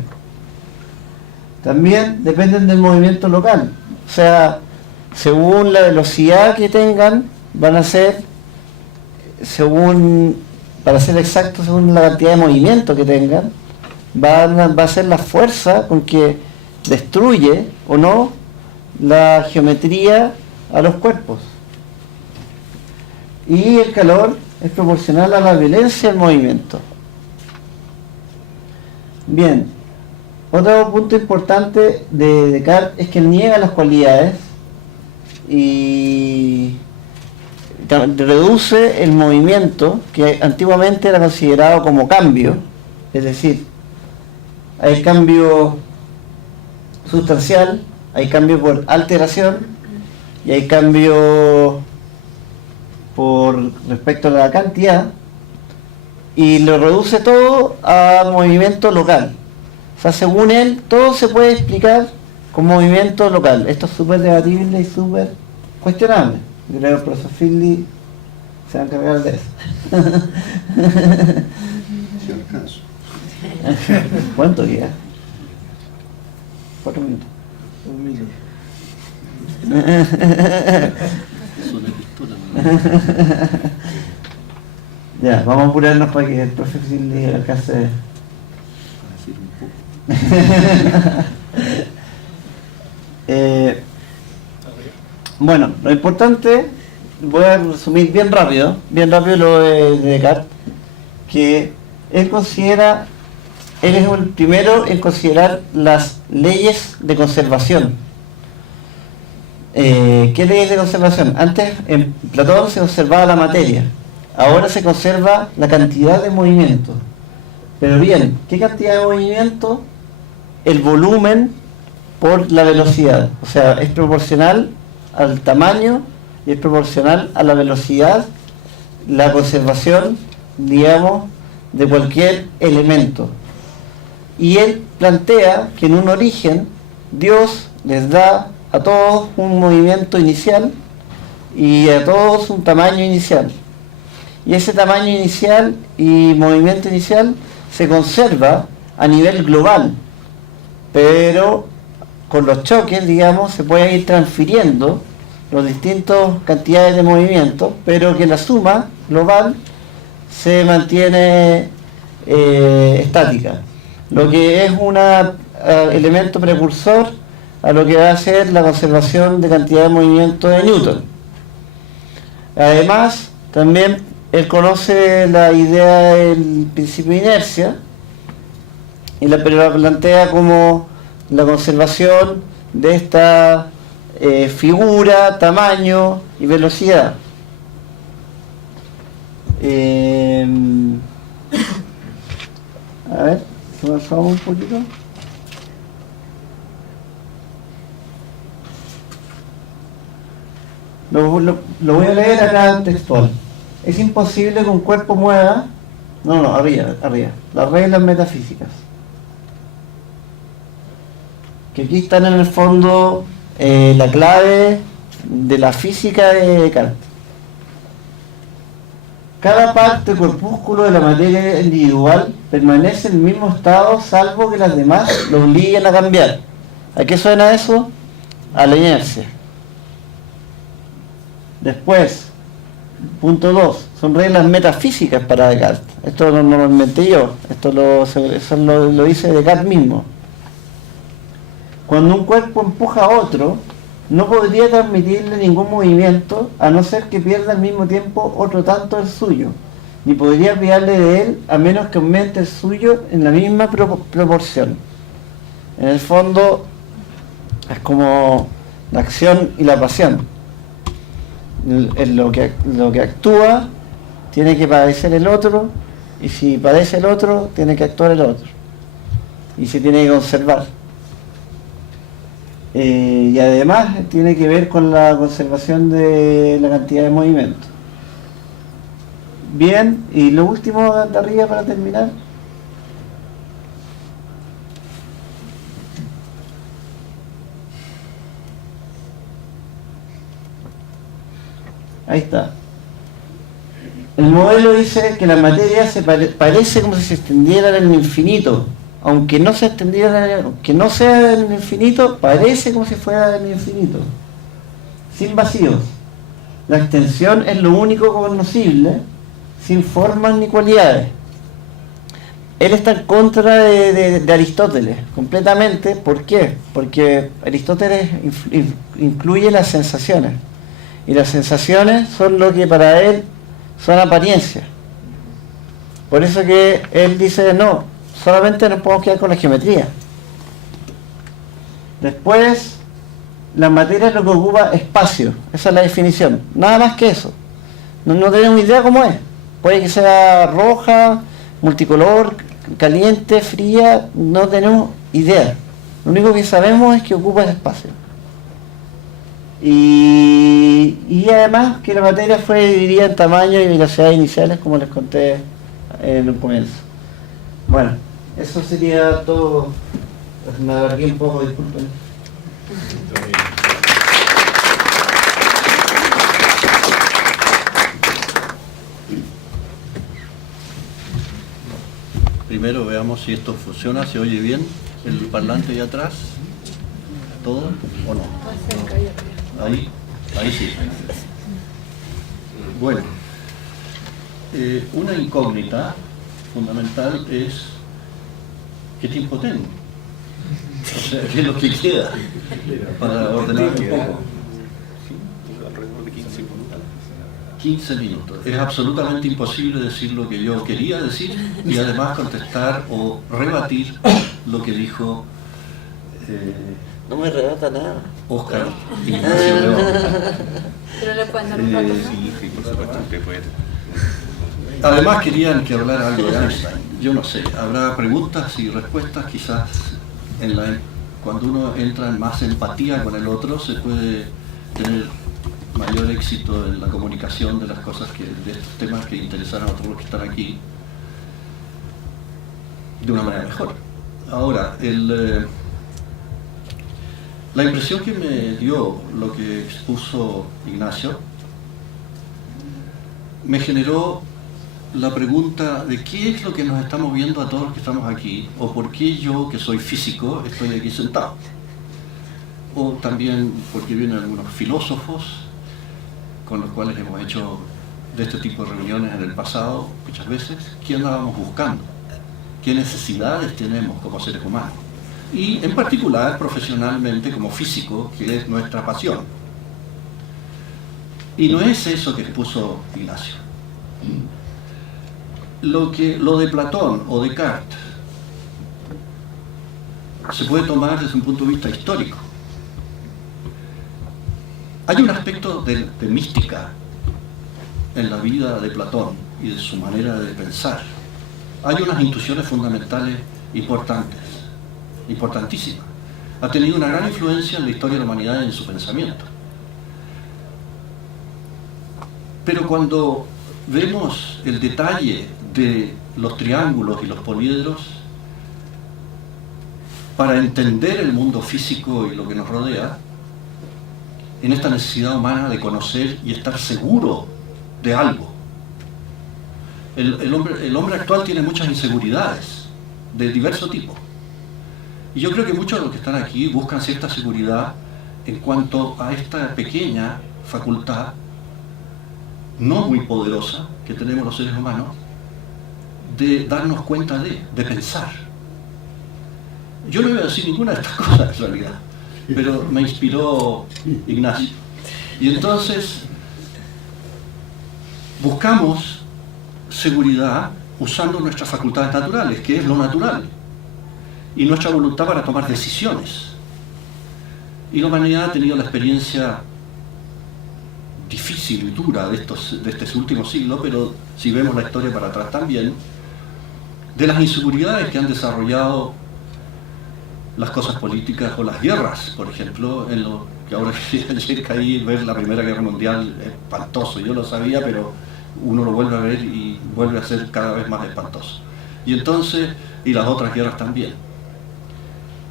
También dependen del movimiento local. O sea, según la velocidad que tengan, van a ser, para ser exacto, según la cantidad de movimiento que tengan, va a ser la fuerza con que destruye o no la geometría a los cuerpos. Y el calor es proporcional a la violencia del movimiento. Bien, otro punto importante de Descartes es que él niega las cualidades y reduce el movimiento, que antiguamente era considerado como cambio, es decir, hay cambio sustancial, hay cambio por alteración y hay cambio por respecto a la cantidad, y lo reduce todo a movimiento local. O sea, según él, todo se puede explicar con movimiento local. Esto es súper debatible y súper cuestionable. Yo creo que el profesor Finley se va a encargar de eso. Si alcanzo. ¿Cuánto queda? 4 minutos. 1 minuto. Es una pistola, ¿no? Ya, vamos a apurarnos para que el profesor Finley alcance. Para decir un poco. Bueno, lo importante, voy a resumir bien rápido lo de Descartes, que él es el primero en considerar las leyes de conservación. ¿Qué leyes de conservación? Antes en Platón se observaba la materia, Ahora se conserva la cantidad de movimiento. Pero bien, ¿qué cantidad de movimiento? El volumen por la velocidad. O sea, es proporcional al tamaño y es proporcional a la velocidad la conservación, digamos, de cualquier elemento. Y él plantea que en un origen Dios les da a todos un movimiento inicial y a todos un tamaño inicial. Y ese tamaño inicial y movimiento inicial se conserva a nivel global, pero con los choques, digamos, se pueden ir transfiriendo las distintas cantidades de movimientos, pero que la suma global se mantiene estática, lo que es un elemento precursor a lo que va a ser la conservación de cantidad de movimiento de Newton. Además, también él conoce la idea del principio de inercia, pero la plantea como la conservación de esta figura, tamaño y velocidad. A ver, si avanzamos un poquito. Lo voy a leer acá textual. Es imposible que un cuerpo mueva. No, arriba. Las reglas metafísicas. Que aquí están en el fondo la clave de la física de Descartes. Cada parte o corpúsculo de la materia individual permanece en el mismo estado salvo que las demás lo obliguen a cambiar. ¿A qué suena eso? A la inercia. Después, punto 2, son reglas metafísicas para Descartes. Esto no lo inventé yo, eso lo dice Descartes mismo. Cuando un cuerpo empuja a otro, no podría transmitirle ningún movimiento a no ser que pierda al mismo tiempo otro tanto el suyo, ni podría privarle de él a menos que aumente el suyo en la misma proporción. En el fondo es como la acción y la pasión. Lo que actúa tiene que padecer el otro, y si padece el otro tiene que actuar el otro, y se tiene que conservar. Y además tiene que ver con la conservación de la cantidad de movimiento. Bien, y lo último de arriba para terminar. Ahí está. El modelo dice que la materia se parece como si se extendiera en el infinito. Aunque no se extendiera, que no sea en el infinito, parece como si fuera en el infinito, sin vacíos. La extensión es lo único conocible, sin formas ni cualidades. Él está en contra de Aristóteles, completamente. ¿Por qué? Porque Aristóteles incluye las sensaciones, y las sensaciones son lo que para él son apariencias. Por eso que él dice, no, solamente nos podemos quedar con la geometría. Después, la materia es lo que ocupa espacio. Esa es la definición. Nada más que eso. No tenemos idea cómo es. Puede que sea roja, multicolor, caliente, fría. No tenemos idea. Lo único que sabemos es que ocupa el espacio. Y además que la materia fue dividida en tamaño y velocidades iniciales, como les conté en el comienzo. Bueno, eso sería todo. Me alargué un poco, disculpen. Primero veamos si esto funciona, se oye bien el parlante de atrás, todo o no. Ahí sí. Bueno, una incógnita fundamental es ¿qué tiempo tengo? O sea, ¿qué es lo que queda? Para ordenar un poco. Alrededor de 15 minutos. 15 minutos. Es absolutamente imposible decir lo que yo quería decir y además contestar o rebatir lo que dijo No me rebata nada. Óscar Ignacio León. Pero le pueden dar un rato. Sí, por supuesto, usted puede. Además querían que hablara algo de Einstein. Yo no sé, habrá preguntas y respuestas quizás cuando uno entra en más empatía con el otro se puede tener mayor éxito en la comunicación de las cosas de estos temas que interesan a todos los que están aquí de una manera mejor. Ahora, la impresión que me dio lo que expuso Ignacio me generó la pregunta de qué es lo que nos estamos viendo a todos los que estamos aquí, o por qué yo, que soy físico, estoy aquí sentado. O también porque vienen algunos filósofos con los cuales hemos hecho de este tipo de reuniones en el pasado muchas veces. ¿Qué andábamos buscando? ¿Qué necesidades tenemos como seres humanos? Y en particular profesionalmente como físico, que es nuestra pasión. Y no es eso que expuso Ignacio. Lo de Platón o Descartes se puede tomar desde un punto de vista histórico. Hay un aspecto de mística en la vida de Platón y de su manera de pensar. Hay unas intuiciones fundamentales importantes, importantísimas. Ha tenido una gran influencia en la historia de la humanidad y en su pensamiento. Pero cuando vemos el detalle de los triángulos y los poliedros, para entender el mundo físico y lo que nos rodea, en esta necesidad humana de conocer y estar seguro de algo. El hombre actual tiene muchas inseguridades de diverso tipo. Y yo creo que muchos de los que están aquí buscan cierta seguridad en cuanto a esta pequeña facultad, no muy poderosa, que tenemos los seres humanos, de darnos cuenta de pensar. Yo no voy a decir ninguna de estas cosas en realidad, pero me inspiró Ignacio. Y entonces buscamos seguridad usando nuestras facultades naturales, que es lo natural, y nuestra voluntad para tomar decisiones. Y la humanidad ha tenido la experiencia difícil y dura de este último siglo, pero si vemos la historia para atrás también, de las inseguridades que han desarrollado las cosas políticas o las guerras, por ejemplo, en lo que ahora llega ahí ver la Primera Guerra Mundial es espantoso. Yo lo sabía, pero uno lo vuelve a ver y vuelve a ser cada vez más espantoso. Y entonces, y las otras guerras también.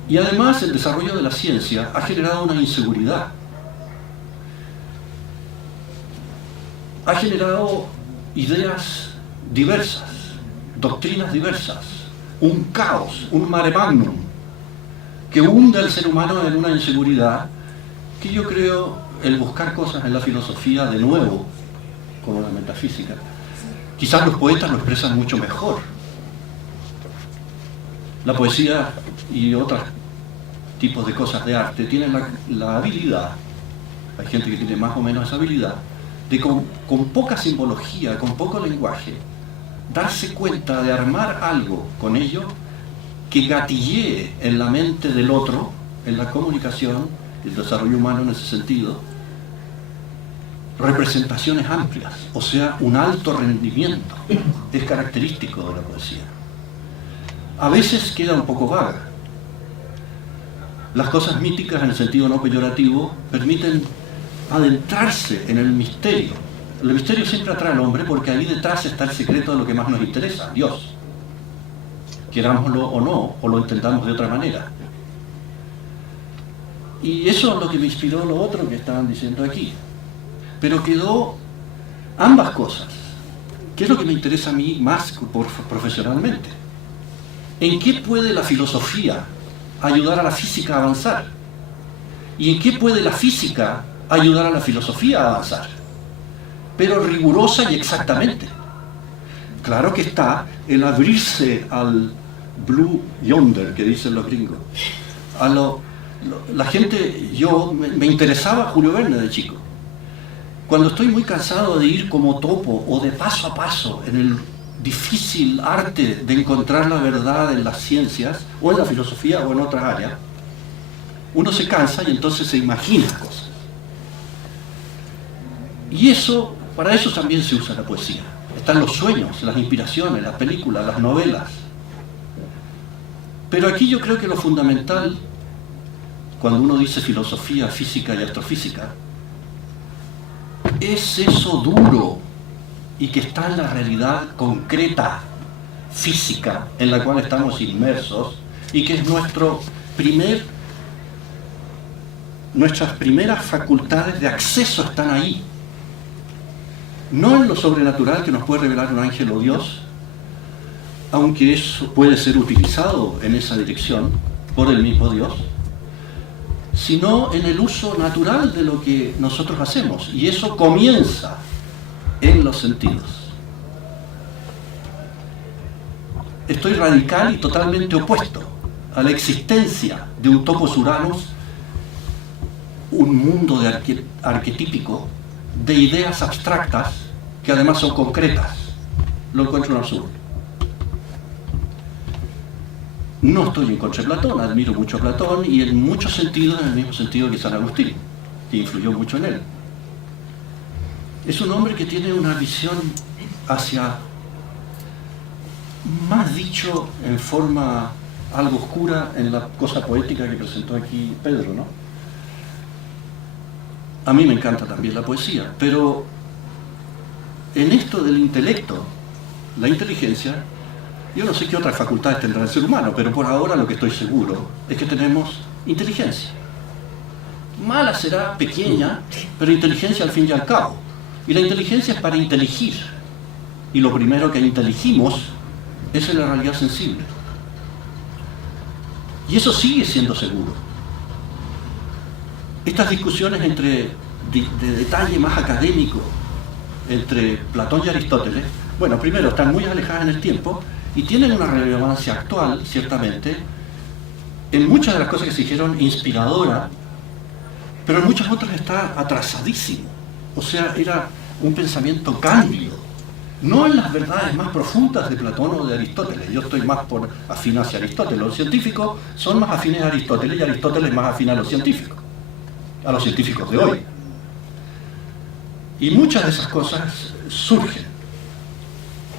Y además el desarrollo de la ciencia ha generado una inseguridad. Ha generado ideas diversas, doctrinas diversas, un caos, un mare magnum, que hunde al ser humano en una inseguridad que yo creo el buscar cosas en la filosofía de nuevo, como la metafísica, quizás los poetas lo expresan mucho mejor. La poesía y otros tipos de cosas de arte tienen la habilidad, hay gente que tiene más o menos esa habilidad, de con poca simbología, con poco lenguaje, darse cuenta de armar algo con ello que gatillee en la mente del otro, en la comunicación, el desarrollo humano en ese sentido, representaciones amplias, o sea, un alto rendimiento. Es característico de la poesía. A veces queda un poco vaga. Las cosas míticas, en el sentido no peyorativo, permiten adentrarse en el misterio. El misterio siempre atrae al hombre porque ahí detrás está el secreto de lo que más nos interesa, Dios. Querámoslo o no, o lo intentamos de otra manera. Y eso es lo que me inspiró lo otro que estaban diciendo aquí. Pero quedó ambas cosas. ¿Qué es lo que me interesa a mí más profesionalmente? ¿En qué puede la filosofía ayudar a la física a avanzar? ¿Y en qué puede la física ayudar a la filosofía a avanzar? Pero rigurosa y exactamente. Claro que está el abrirse al blue yonder, que dicen los gringos. La gente, me interesaba Julio Verne de chico. Cuando estoy muy cansado de ir como topo o de paso a paso en el difícil arte de encontrar la verdad en las ciencias, o en la filosofía o en otras áreas, uno se cansa y entonces se imagina cosas. Y para eso también se usa la poesía. están los sueños, las inspiraciones, las películas, las novelas. Pero aquí yo creo que lo fundamental, cuando uno dice filosofía, física y astrofísica, es eso duro y que está en la realidad concreta, física, en la cual estamos inmersos y que es nuestras primeras facultades de acceso están ahí. No en lo sobrenatural que nos puede revelar un ángel o Dios, aunque eso puede ser utilizado en esa dirección por el mismo Dios, sino en el uso natural de lo que nosotros hacemos. Y eso comienza en los sentidos. Estoy radical y totalmente opuesto a la existencia de un topos Uranus, un mundo arquetípico de ideas abstractas que además son concretas. Lo encuentro en absurdo. No estoy en contra de Platón, admiro mucho a Platón y en muchos sentidos, en el mismo sentido que San Agustín, que influyó mucho en él. Es un hombre que tiene una visión hacia, más dicho en forma algo oscura, en la cosa poética que presentó aquí Pedro, ¿no? A mí me encanta también la poesía, pero en esto del intelecto, la inteligencia, yo no sé qué otras facultades tendrá el ser humano, pero por ahora lo que estoy seguro es que tenemos inteligencia. Mala será, pequeña, pero inteligencia al fin y al cabo. Y la inteligencia es para inteligir. Y lo primero que inteligimos es en la realidad sensible. Y eso sigue siendo seguro. Estas discusiones de detalle más académico entre Platón y Aristóteles, bueno, primero están muy alejadas en el tiempo y tienen una relevancia actual, ciertamente, en muchas de las cosas que se dijeron inspiradora, pero en muchas otras está atrasadísimo. O sea, era un pensamiento cándido, no en las verdades más profundas de Platón o de Aristóteles. Yo estoy más afín hacia Aristóteles. Los científicos son más afines a Aristóteles y Aristóteles más afín a los científicos de hoy. Y muchas de esas cosas surgen,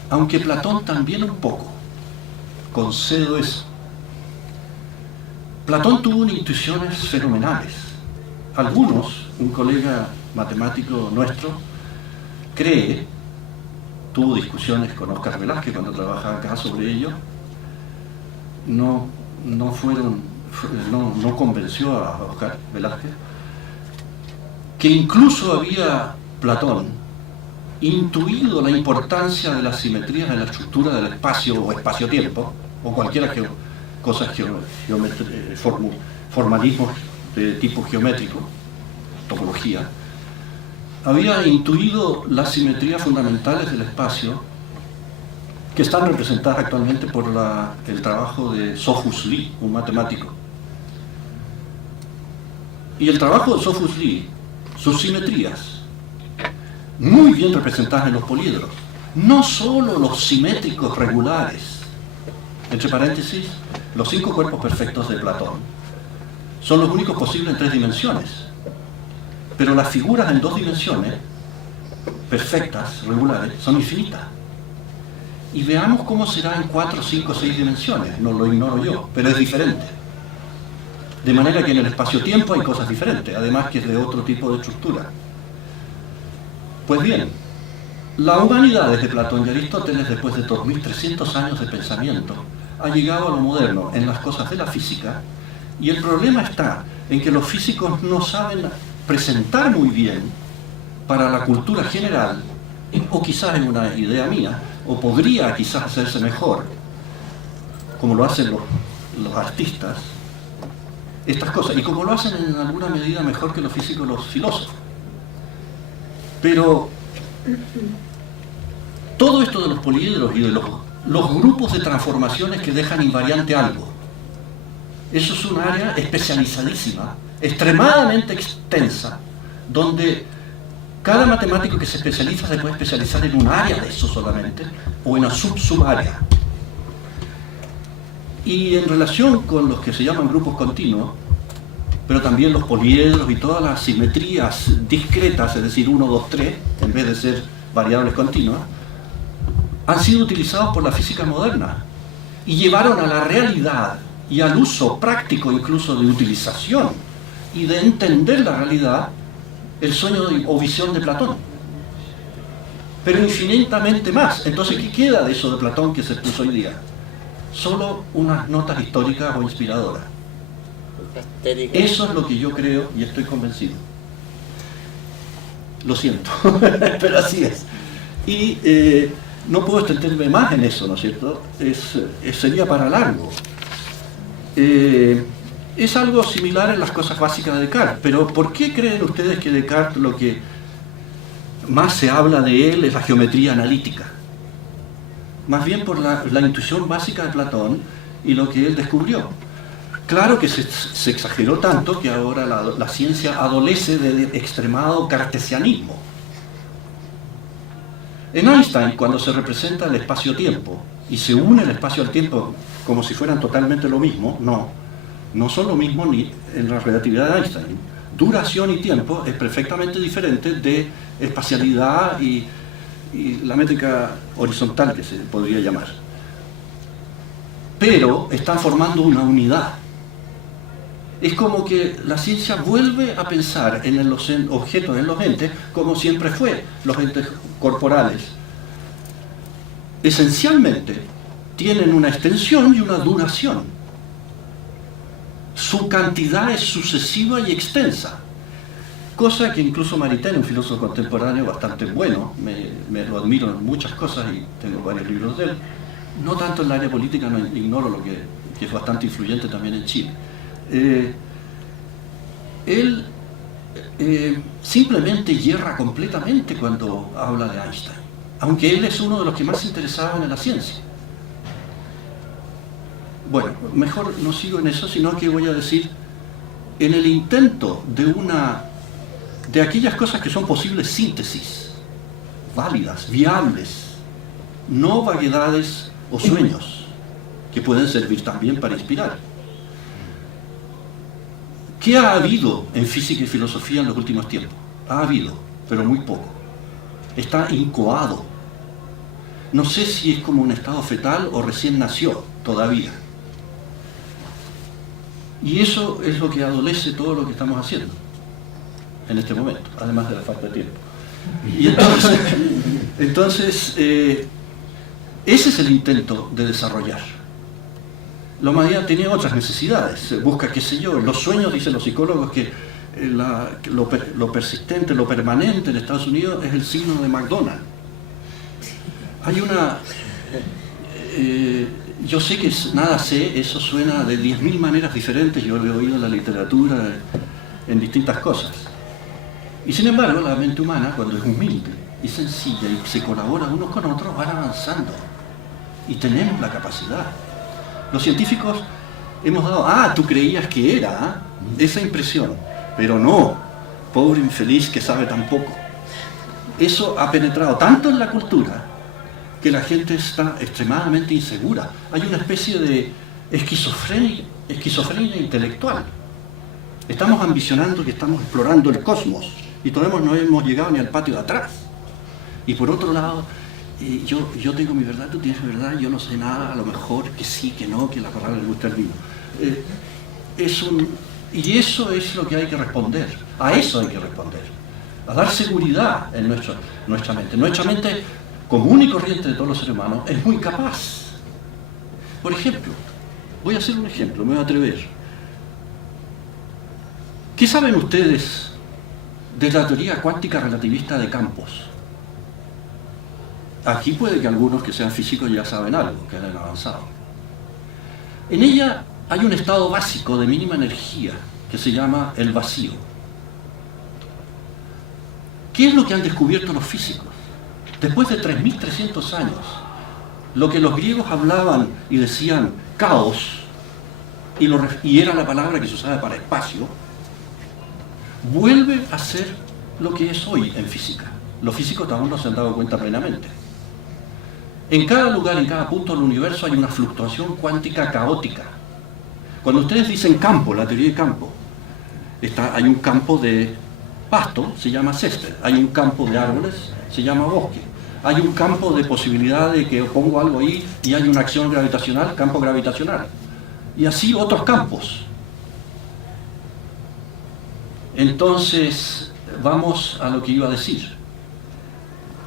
aunque Platón también un poco, concedo eso. Platón tuvo intuiciones fenomenales. Algunos, un colega matemático nuestro, tuvo discusiones con Óscar Velázquez cuando trabajaba acá sobre ello, no convenció a Óscar Velázquez, que incluso había Platón intuido la importancia de las simetrías en la estructura del espacio o espacio-tiempo, o cualquiera cosas formalismos de tipo geométrico, topología, había intuido las simetrías fundamentales del espacio que están representadas actualmente por el trabajo de Sophus Lee, un matemático. Y el trabajo de Sophus Lee, sus simetrías, muy bien representadas en los poliedros, no solo los simétricos regulares, entre paréntesis, los 5 cuerpos perfectos de Platón, son los únicos posibles en 3 dimensiones, pero las figuras en 2 dimensiones, perfectas, regulares, son infinitas. Y veamos cómo será en 4, 5, 6 dimensiones, no lo ignoro yo, pero es diferente. De manera que en el espacio-tiempo hay cosas diferentes, además que es de otro tipo de estructura. Pues bien, la humanidad desde Platón y Aristóteles, después de 2300 años de pensamiento, ha llegado a lo moderno en las cosas de la física, y el problema está en que los físicos no saben presentar muy bien para la cultura general, o quizás es una idea mía, o podría quizás hacerse mejor, como lo hacen los artistas, estas cosas, y como lo hacen en alguna medida mejor que los físicos, los filósofos. Pero todo esto de los poliedros y de los grupos de transformaciones que dejan invariante algo, eso es un área especializadísima, extremadamente extensa, donde cada matemático que se especializa se puede especializar en un área de eso solamente, o en una subárea. Y en relación con los que se llaman grupos continuos, pero también los poliedros y todas las simetrías discretas, es decir, 1, 2, 3, en vez de ser variables continuas, han sido utilizados por la física moderna y llevaron a la realidad y al uso práctico incluso de utilización y de entender la realidad el sueño o visión de Platón. Pero infinitamente más. Entonces, ¿qué queda de eso de Platón que se expuso hoy día? Solo unas notas históricas o inspiradoras. Eso es lo que yo creo y estoy convencido. Lo siento, pero así es. Y no puedo extenderme más en eso, ¿no es cierto? Sería para largo. Es algo similar en las cosas básicas de Descartes, pero ¿por qué creen ustedes que Descartes lo que más se habla de él es la geometría analítica? Más bien por la intuición básica de Platón y lo que él descubrió. Claro que se exageró tanto que ahora la ciencia adolece de extremado cartesianismo. En Einstein, cuando se representa el espacio-tiempo y se une el espacio al tiempo como si fueran totalmente lo mismo, no son lo mismo ni en la relatividad de Einstein. Duración y tiempo es perfectamente diferente de espacialidad y la métrica horizontal, que se podría llamar. Pero están formando una unidad. Es como que la ciencia vuelve a pensar en los objetos, en los entes, como siempre fue, los entes corporales. Esencialmente, tienen una extensión y una duración. Su cantidad es sucesiva y extensa, cosa que incluso Maritain, un filósofo contemporáneo bastante bueno, me lo admiro en muchas cosas y tengo varios libros de él, no tanto en el área política, no ignoro lo que es bastante influyente también en Chile. Él simplemente yerra completamente cuando habla de Einstein, aunque él es uno de los que más se interesaban en la ciencia. Bueno, mejor no sigo en eso, sino que voy a decir, en el intento de aquellas cosas que son posibles síntesis, válidas, viables, no vaguedades o sueños, que pueden servir también para inspirar. ¿Qué ha habido en física y filosofía en los últimos tiempos? Ha habido, pero muy poco. Está incoado. No sé si es como un estado fetal o recién nació todavía. Y eso es lo que adolece todo lo que estamos haciendo en este momento, además de la falta de tiempo. Y entonces ese es el intento de desarrollar. La humanidad tiene otras necesidades, busca, qué sé yo, los sueños, dicen los psicólogos, que lo persistente, lo permanente en Estados Unidos es el signo de McDonald's. Hay una... yo sé que nada sé, eso suena de 10.000 maneras diferentes, yo lo he oído en la literatura, en distintas cosas. Y sin embargo, la mente humana, cuando es humilde y sencilla y se colabora unos con otros, van avanzando. Y tenemos la capacidad. Los científicos hemos dado, tú creías que era, esa impresión, pero no, pobre infeliz que sabe tan poco. Eso ha penetrado tanto en la cultura que la gente está extremadamente insegura. Hay una especie de esquizofrenia intelectual. Estamos ambicionando que estamos explorando el cosmos y todavía no hemos llegado ni al patio de atrás. Y por otro lado, yo tengo mi verdad, tú tienes mi verdad, yo no sé nada, a lo mejor que sí, que no, que la palabra le gusta el vino. Y eso es lo que hay que responder. A eso hay que responder. A dar seguridad en nuestra mente. Nuestra mente común y corriente de todos los seres humanos es muy capaz. Por ejemplo, voy a hacer un ejemplo, me voy a atrever. ¿Qué saben ustedes de la teoría cuántica relativista de campos? Aquí puede que algunos que sean físicos ya saben algo, que hayan avanzado. En ella hay un estado básico de mínima energía que se llama el vacío. ¿Qué es lo que han descubierto los físicos? Después de 3.300 años, lo que los griegos hablaban y decían caos, y era la palabra que se usaba para espacio, vuelve a ser lo que es hoy en física. Los físicos aún no se han dado cuenta plenamente. En cada lugar, en cada punto del universo hay una fluctuación cuántica caótica. Cuando ustedes dicen campo, la teoría de campo, hay un campo de pasto, se llama césped, hay un campo de árboles, se llama bosque, hay un campo de posibilidad de que pongo algo ahí y hay una acción gravitacional, campo gravitacional. Y así otros campos. Entonces, vamos a lo que iba a decir.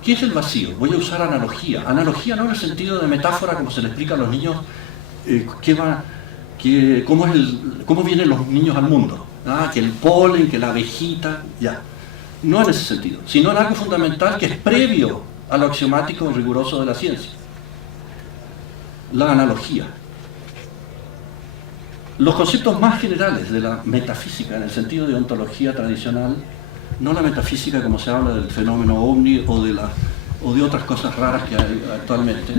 ¿Qué es el vacío? Voy a usar analogía. Analogía no en el sentido de metáfora, como se le explica a los niños, cómo vienen los niños al mundo. Que el polen, que la abejita, ya. No en ese sentido, sino en algo fundamental que es previo a lo axiomático y riguroso de la ciencia. La analogía. Los conceptos más generales de la metafísica, en el sentido de ontología tradicional, no la metafísica como se habla del fenómeno ovni o de otras cosas raras que hay actualmente.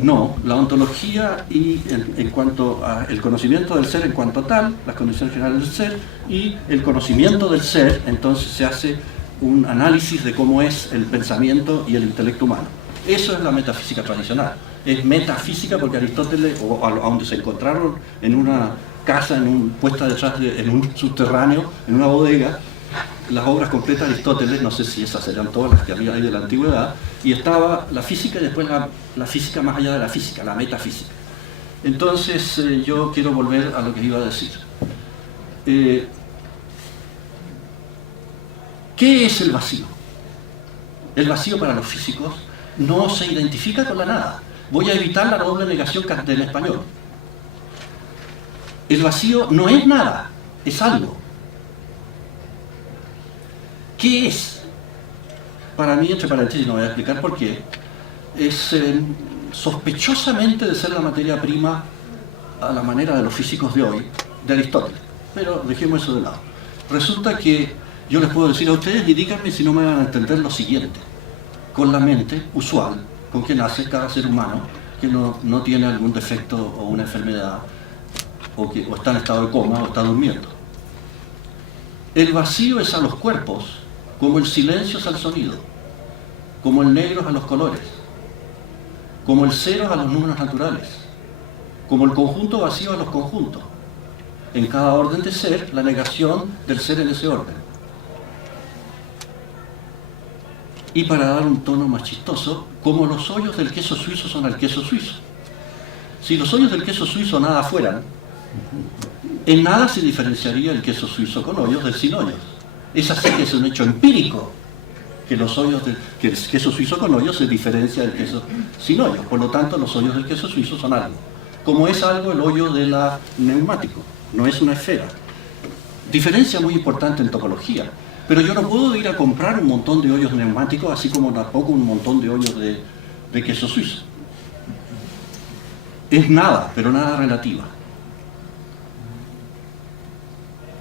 No, la ontología y en cuanto al conocimiento del ser en cuanto tal, las condiciones generales del ser, y el conocimiento del ser, entonces se hace un análisis de cómo es el pensamiento y el intelecto humano. Eso es la metafísica tradicional. Es metafísica porque Aristóteles, o a donde se encontraron en una casa, puesta detrás en un subterráneo, en una bodega, las obras completas de Aristóteles, no sé si esas eran todas las que había ahí de la antigüedad, y estaba la física y después la física más allá de la física, la metafísica. Entonces yo quiero volver a lo que iba a decir. ¿Qué es el vacío? El vacío para los físicos no se identifica con la nada. Voy a evitar la doble negación del español. El vacío no es nada, es algo. ¿Qué es? Para mí, entre paréntesis, no voy a explicar por qué, es sospechosamente de ser la materia prima a la manera de los físicos de hoy, de Aristóteles. Pero dejemos eso de lado. Resulta que yo les puedo decir a ustedes, y díganme si no me van a entender lo siguiente. Con la mente usual, con que nace cada ser humano, que no tiene algún defecto o una enfermedad, o está en estado de coma o está durmiendo. El vacío es a los cuerpos como el silencio es al sonido, como el negro es a los colores, como el cero es a los números naturales, como el conjunto vacío a los conjuntos. En cada orden de ser, la negación del ser en ese orden. Y para dar un tono más chistoso, como los hoyos del queso suizo son al queso suizo. Si los hoyos del queso suizo nada fueran, en nada se diferenciaría el queso suizo con hoyos del sin hoyos. Es así que es un hecho empírico que que el queso suizo con hoyos se diferencia del queso sin hoyos. Por lo tanto, los hoyos del queso suizo son algo. Como es algo el hoyo del neumático, no es una esfera. Diferencia muy importante en topología. Pero yo no puedo ir a comprar un montón de hoyos neumáticos, así como tampoco un montón de hoyos de queso suizo. Es nada, pero nada relativa.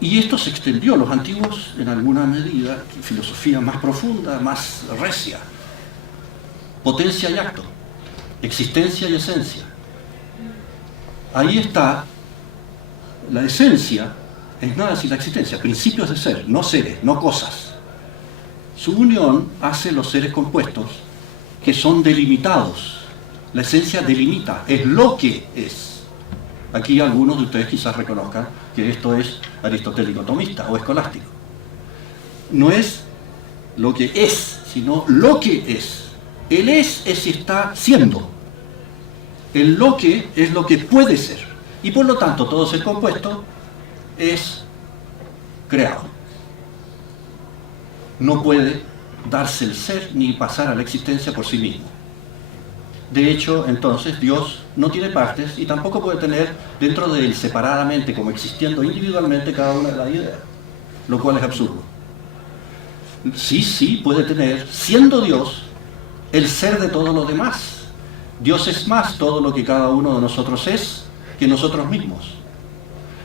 Y esto se extendió. Los antiguos, en alguna medida, filosofía más profunda, más recia. Potencia y acto. Existencia y esencia. Ahí está la esencia. Es nada sin la existencia, principios de ser, no seres, no cosas. Su unión hace los seres compuestos que son delimitados. La esencia delimita, es lo que es. Aquí algunos de ustedes quizás reconozcan que esto es aristotélico tomista o escolástico. No es lo que es, sino lo que es. El es si está siendo. El lo que es lo que puede ser. Y por lo tanto todo ser compuesto es creado. No puede darse el ser ni pasar a la existencia por sí mismo. De hecho, entonces, Dios no tiene partes y tampoco puede tener dentro de él separadamente, como existiendo individualmente cada una de las ideas, lo cual es absurdo. Sí, puede tener, siendo Dios, el ser de todo lo demás. Dios es más todo lo que cada uno de nosotros es que nosotros mismos.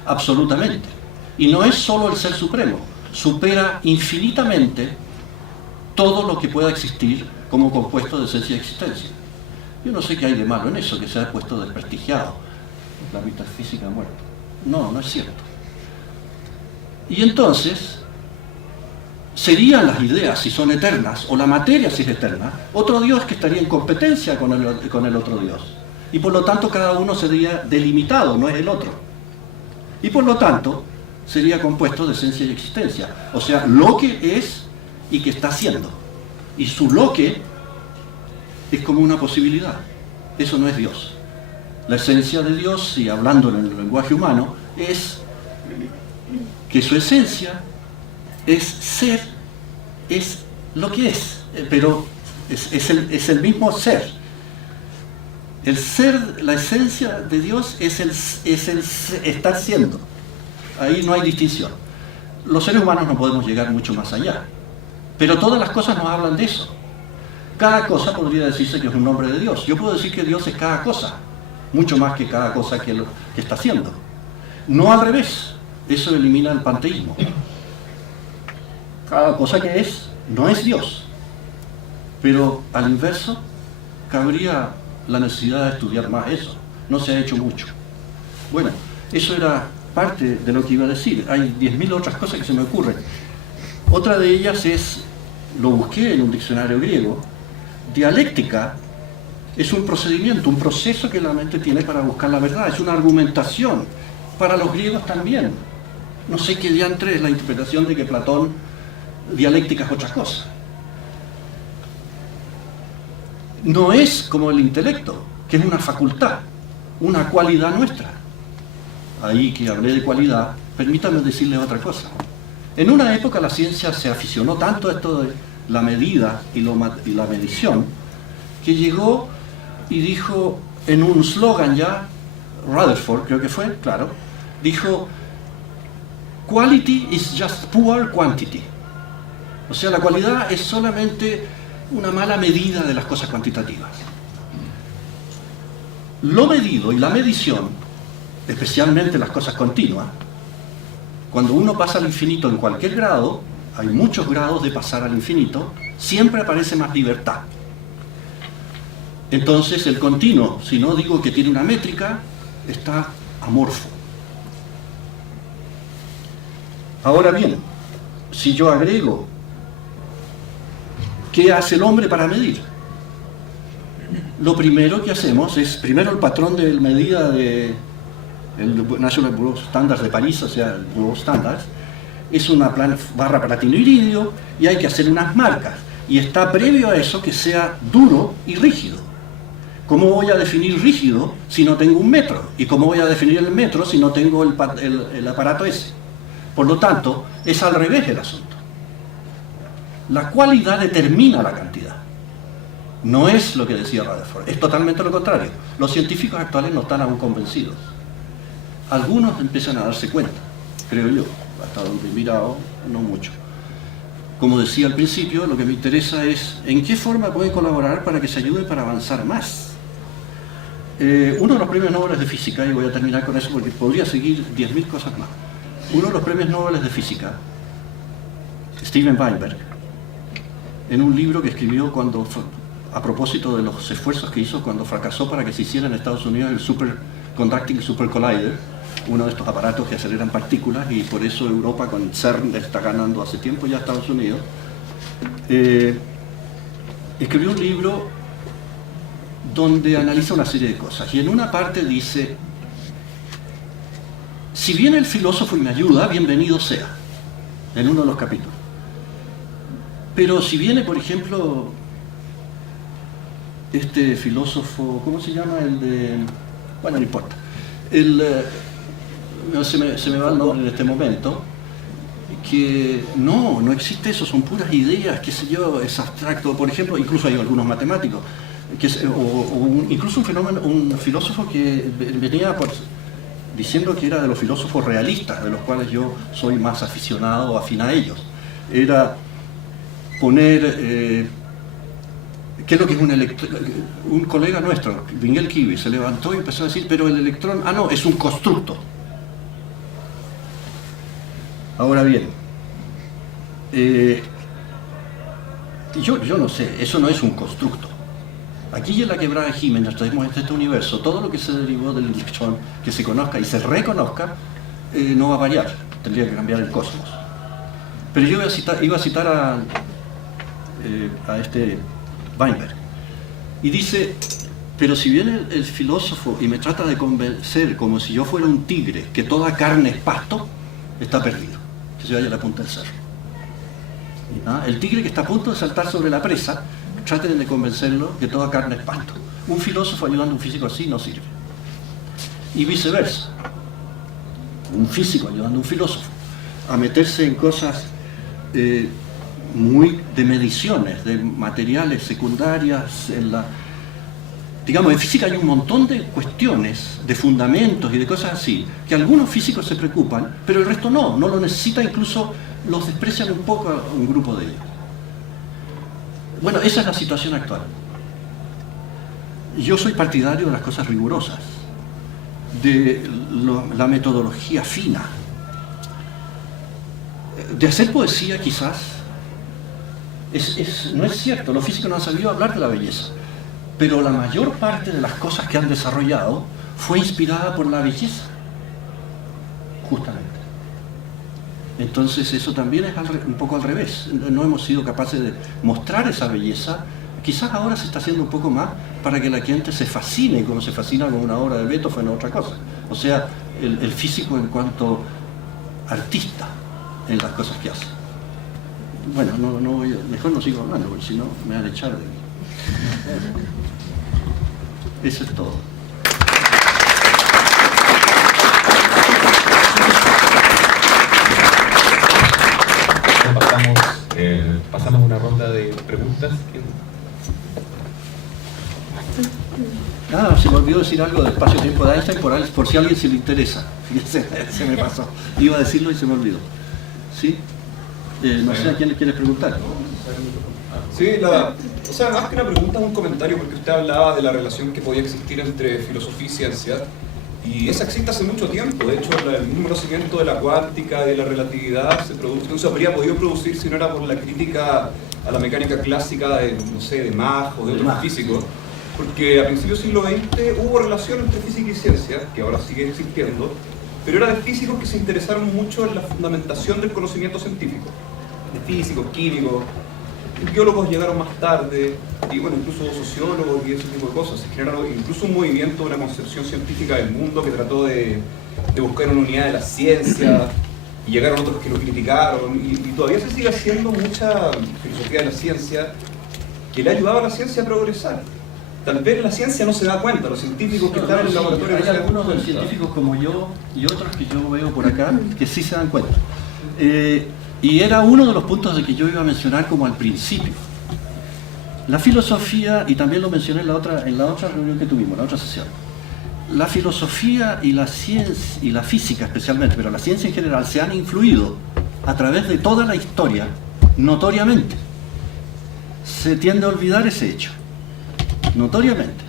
Absolutamente. Y no es solo el ser supremo, supera infinitamente todo lo que pueda existir como compuesto de esencia y existencia. Yo no sé qué hay de malo en eso, que se ha puesto desprestigiado. La metafísica ha muerto. No es cierto. Y entonces, serían las ideas si son eternas, o la materia si es eterna, otro Dios que estaría en competencia con el otro Dios. Y por lo tanto cada uno sería delimitado, no es el otro. Y por lo tanto sería compuesto de esencia y existencia. O sea, lo que es y que está siendo. Y su lo que es como una posibilidad. Eso no es Dios. La esencia de Dios, y hablando en el lenguaje humano, es que su esencia es ser, es lo que es, pero es el mismo ser. El ser, la esencia de Dios es el estar siendo. Ahí no hay distinción. Los seres humanos no podemos llegar mucho más allá, pero todas las cosas nos hablan de eso. Cada cosa podría decirse que es un nombre de Dios. Yo puedo decir que Dios es cada cosa, mucho más que cada cosa que está haciendo. No al revés, eso elimina el panteísmo. Cada cosa que es, no es Dios. Pero al inverso, cabría la necesidad de estudiar más eso. No se ha hecho mucho. Bueno, eso era parte de lo que iba a decir. Hay 10.000 otras cosas que se me ocurren. Otra de ellas es, lo busqué en un diccionario griego, dialéctica es un procedimiento, un proceso que la mente tiene para buscar la verdad, es una argumentación. Para los griegos también. No sé qué diantre es la interpretación de que Platón, dialéctica es otra cosa. No es como el intelecto, que es una facultad, una cualidad nuestra. Ahí que hablé de cualidad, permítame decirle otra cosa. En una época la ciencia se aficionó tanto a esto de la medida y la medición, que llegó y dijo en un slogan ya, Rutherford creo que fue, claro, dijo, quality is just poor quantity. O sea, la cualidad es solamente una mala medida de las cosas cuantitativas. Lo medido y la medición, especialmente las cosas continuas, cuando uno pasa al infinito en cualquier grado, hay muchos grados de pasar al infinito, siempre aparece más libertad. Entonces el continuo, si no digo que tiene una métrica, está amorfo. Ahora bien, si yo agrego, ¿qué hace el hombre para medir? Lo primero que hacemos es, primero el patrón de medida del National Bureau of Standards de París, o sea, el Bureau of Standards, es una barra platino iridio y hay que hacer unas marcas. Y está previo a eso que sea duro y rígido. ¿Cómo voy a definir rígido si no tengo un metro? ¿Y cómo voy a definir el metro si no tengo el aparato ese? Por lo tanto, es al revés el asunto. La cualidad determina la cantidad. No es lo que decía Rutherford, es totalmente lo contrario. Los científicos actuales no están aún convencidos. Algunos empiezan a darse cuenta, creo yo, hasta donde he mirado, no mucho. Como decía al principio, lo que me interesa es en qué forma pueden colaborar para que se ayude para avanzar más. Uno de los premios Nobel de Física, y voy a terminar con eso porque podría seguir 10.000 cosas más. Uno de los premios Nobel de Física, Steven Weinberg, en un libro que escribió a propósito de los esfuerzos que hizo cuando fracasó para que se hiciera en Estados Unidos el Superconducting Super Collider, uno de estos aparatos que aceleran partículas, y por eso Europa con CERN está ganando hace tiempo ya a Estados Unidos. Escribió un libro donde analiza una serie de cosas, y en una parte dice, si viene el filósofo y me ayuda, bienvenido sea, en uno de los capítulos. Pero si viene, por ejemplo, este filósofo, ¿cómo se llama? Bueno, no importa. Se me va el nombre en este momento, que no existe eso, son puras ideas, qué sé yo, es abstracto. Por ejemplo, incluso hay algunos matemáticos, incluso un filósofo que venía diciendo que era de los filósofos realistas, de los cuales yo soy más aficionado o afín a ellos. Era poner... ¿qué es lo que es un electrón? Un colega nuestro, Miguel Kiwi, se levantó y empezó a decir, pero el electrón, no, es un constructo. Ahora bien, yo no sé, eso no es un constructo. Aquí en la quebrada de Jiménez tenemos este universo, todo lo que se derivó del electrón, que se conozca y se reconozca, no va a variar, tendría que cambiar el cosmos. Pero yo iba a citar a este Weinberg, y dice, pero si viene el filósofo y me trata de convencer como si yo fuera un tigre, que toda carne es pasto, está perdido, que se vaya a la punta del cerro. El tigre que está a punto de saltar sobre la presa, traten de convencerlo que toda carne es pasto. Un filósofo ayudando a un físico así no sirve. Y viceversa. Un físico ayudando a un filósofo a meterse en cosas muy de mediciones, de materiales secundarias, digamos, en física hay un montón de cuestiones, de fundamentos y de cosas así, que algunos físicos se preocupan, pero el resto no lo necesita, incluso los desprecian un poco a un grupo de ellos. Bueno, esa es la situación actual. Yo soy partidario de las cosas rigurosas, de la metodología fina, de hacer poesía quizás. No es cierto, los físicos no han sabido hablar de la belleza, pero la mayor parte de las cosas que han desarrollado fue inspirada por la belleza, justamente. Entonces eso también es un poco al revés. No hemos sido capaces de mostrar esa belleza. Quizás ahora se está haciendo un poco más para que la gente se fascine, como se fascina con una obra de Beethoven o otra cosa. O sea, el físico en cuanto artista en las cosas que hace. Bueno, mejor no sigo hablando, porque si no me van a echar de mí. Eso es todo. Pasamos una ronda de preguntas. Se me olvidó decir algo del espacio-tiempo de Einstein por si a alguien se le interesa. Fíjense, se me pasó. Iba a decirlo y se me olvidó. ¿Sí? No sé a quién le quiere preguntar. Sí, o sea, más que una pregunta, un comentario, porque usted hablaba de la relación que podía existir entre filosofía y ciencia, y esa existe hace mucho tiempo. De hecho, el mismo conocimiento de la cuántica y de la relatividad no se habría podido producir si no era por la crítica a la mecánica clásica de, no sé, de Mach o de otros físicos, porque a principios del siglo XX hubo relación entre física y ciencia, que ahora sigue existiendo, pero era de físicos que se interesaron mucho en la fundamentación del conocimiento científico, de físicos, químicos. Biólogos llegaron más tarde, y bueno, incluso sociólogos y ese tipo de cosas. Se generaron incluso un movimiento, una concepción científica del mundo que trató de buscar una unidad de la ciencia, y llegaron otros que lo criticaron, y todavía se sigue haciendo mucha filosofía de la ciencia que le ha ayudado a la ciencia a progresar. Tal vez la ciencia no se da cuenta, los científicos que están en el laboratorio no se dan cuenta. Hay algunos científicos como yo y otros que yo veo por acá que sí se dan cuenta. Y era uno de los puntos de que yo iba a mencionar como al principio. La filosofía, y también lo mencioné en la otra reunión que tuvimos, la otra sesión. La filosofía y la ciencia, y la física especialmente, pero la ciencia en general, se han influido a través de toda la historia, notoriamente. Se tiende a olvidar ese hecho, notoriamente.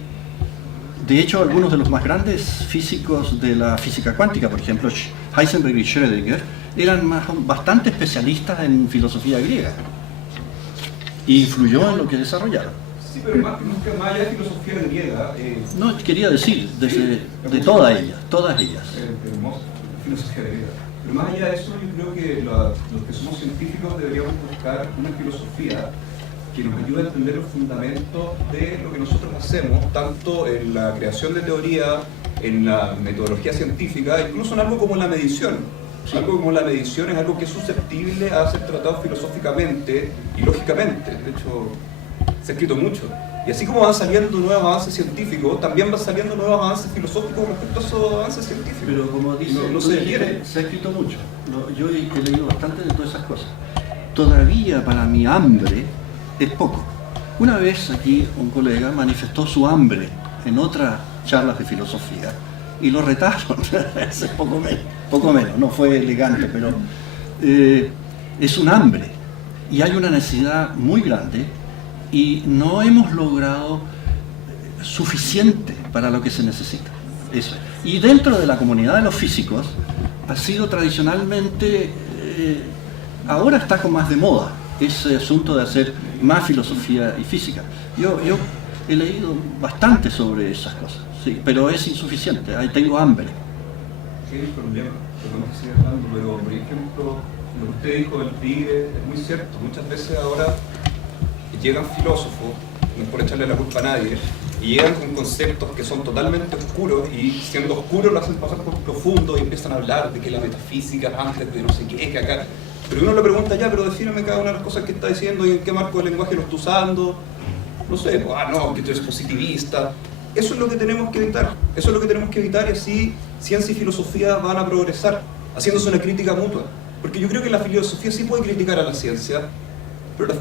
De hecho, algunos de los más grandes físicos de la física cuántica, por ejemplo, Heisenberg y Schrödinger, eran bastante especialistas en filosofía griega y influyó en lo que desarrollaron. Sí, pero más allá de filosofía griega... No, quería decir, de todas ellas. Hermoso, filosofía griega. Pero más allá de eso, yo creo que los que somos científicos deberíamos buscar una filosofía que nos ayude a entender los fundamentos de lo que nosotros hacemos, tanto en la creación de teoría, en la metodología científica, incluso en algo como la medición. Sí. Algo como la medición es algo que es susceptible a ser tratado filosóficamente y lógicamente. De hecho, se ha escrito mucho. Y así como van saliendo nuevos avances científicos, también van saliendo nuevos avances filosóficos respecto a esos avances científicos. Pero como dice, no se detiene. Se ha escrito mucho. Yo he leído bastante de todas esas cosas. Todavía para mi hambre es poco. Una vez aquí un colega manifestó su hambre en otras charlas de filosofía y lo retaron. Es poco menos, no fue elegante, pero es un hambre y hay una necesidad muy grande y no hemos logrado suficiente para lo que se necesita. Eso. Y dentro de la comunidad de los físicos ha sido tradicionalmente, ahora está con más de moda ese asunto de hacer más filosofía y física. Yo he leído bastante sobre esas cosas, sí, pero es insuficiente, ahí tengo hambre. ¿Qué es el problema? Pero, por ejemplo, lo que usted dijo del tigre es muy cierto. Muchas veces ahora llegan filósofos, no es por echarle la culpa a nadie, y llegan con conceptos que son totalmente oscuros, y siendo oscuros lo hacen pasar por profundo y empiezan a hablar de que la metafísica antes de no sé qué, que acá... Pero uno le pregunta ya, pero defíname cada una de las cosas que está diciendo y en qué marco de lenguaje lo está usando. no sé, no, que tú eres positivista. Eso es lo que tenemos que evitar. Eso es lo que tenemos que evitar, y así ciencia y filosofía van a progresar, haciéndose una crítica mutua. Porque yo creo que la filosofía sí puede criticar a la ciencia, pero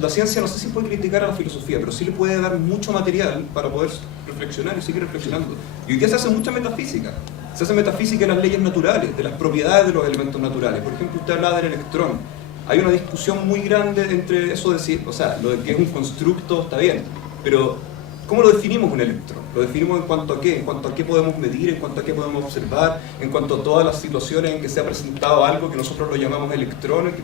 la ciencia no sé si puede criticar a la filosofía, pero sí le puede dar mucho material para poder reflexionar y seguir reflexionando. Y hoy día se hace mucha metafísica. Se hace metafísica de las leyes naturales, de las propiedades de los elementos naturales. Por ejemplo, usted hablaba del electrón. Hay una discusión muy grande entre eso de decir, o sea, lo de que es un constructo está bien, pero ¿cómo lo definimos un electrón? ¿Lo definimos en cuanto a qué? En cuanto a qué podemos medir, en cuanto a qué podemos observar, en cuanto a todas las situaciones en que se ha presentado algo que nosotros lo llamamos electrones,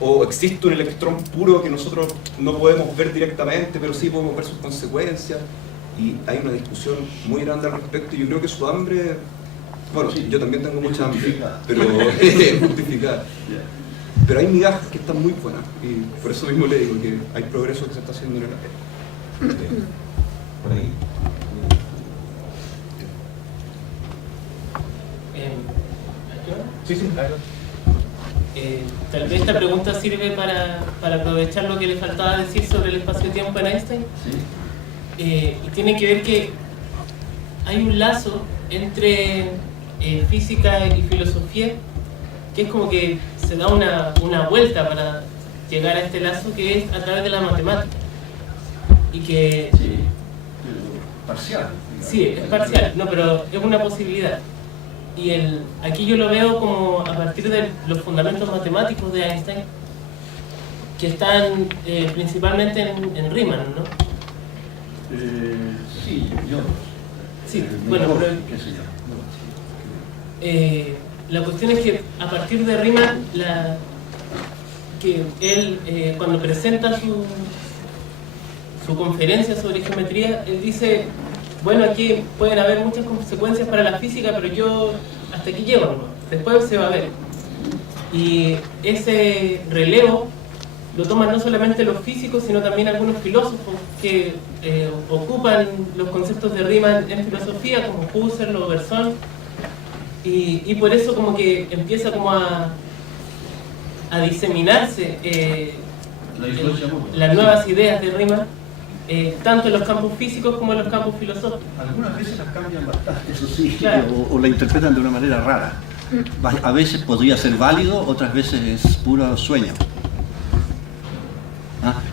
o existe un electrón puro que nosotros no podemos ver directamente, pero sí podemos ver sus consecuencias. Y hay una discusión muy grande al respecto, y yo creo que su hambre, bueno, sí, yo también tengo mucha hambre, pero es justificada. Pero hay migajas que están muy buenas, y por eso mismo le digo que hay progreso que se está haciendo en el área. Por ahí. Sí, claro. Tal vez esta pregunta sirve para aprovechar lo que le faltaba decir sobre el espacio-tiempo en Einstein. ¿Sí? Y tiene que ver que hay un lazo entre física y filosofía, que es como que se da una vuelta para llegar a este lazo, que es a través de la matemática. Y que... Sí, parcial. Sí, es parcial, no, pero es una posibilidad. Y aquí yo lo veo como a partir de los fundamentos matemáticos de Einstein, que están principalmente en Riemann, ¿no? Sí, yo. Sí, bueno, pero, qué sé yo. la cuestión es que a partir de Riemann, que él cuando presenta su conferencia sobre geometría, él dice, bueno, aquí pueden haber muchas consecuencias para la física, pero yo hasta aquí llego, ¿no? Después se va a ver. Y ese relevo lo toman no solamente los físicos, sino también algunos filósofos que ocupan los conceptos de Riemann en filosofía, como Husserl o Bergson, y por eso como que empieza como a diseminarse las nuevas ideas de Riemann, tanto en los campos físicos como en los campos filosóficos. Algunas veces las cambian bastante, eso sí, Claro. o la interpretan de una manera rara. A veces podría ser válido, otras veces es puro sueño.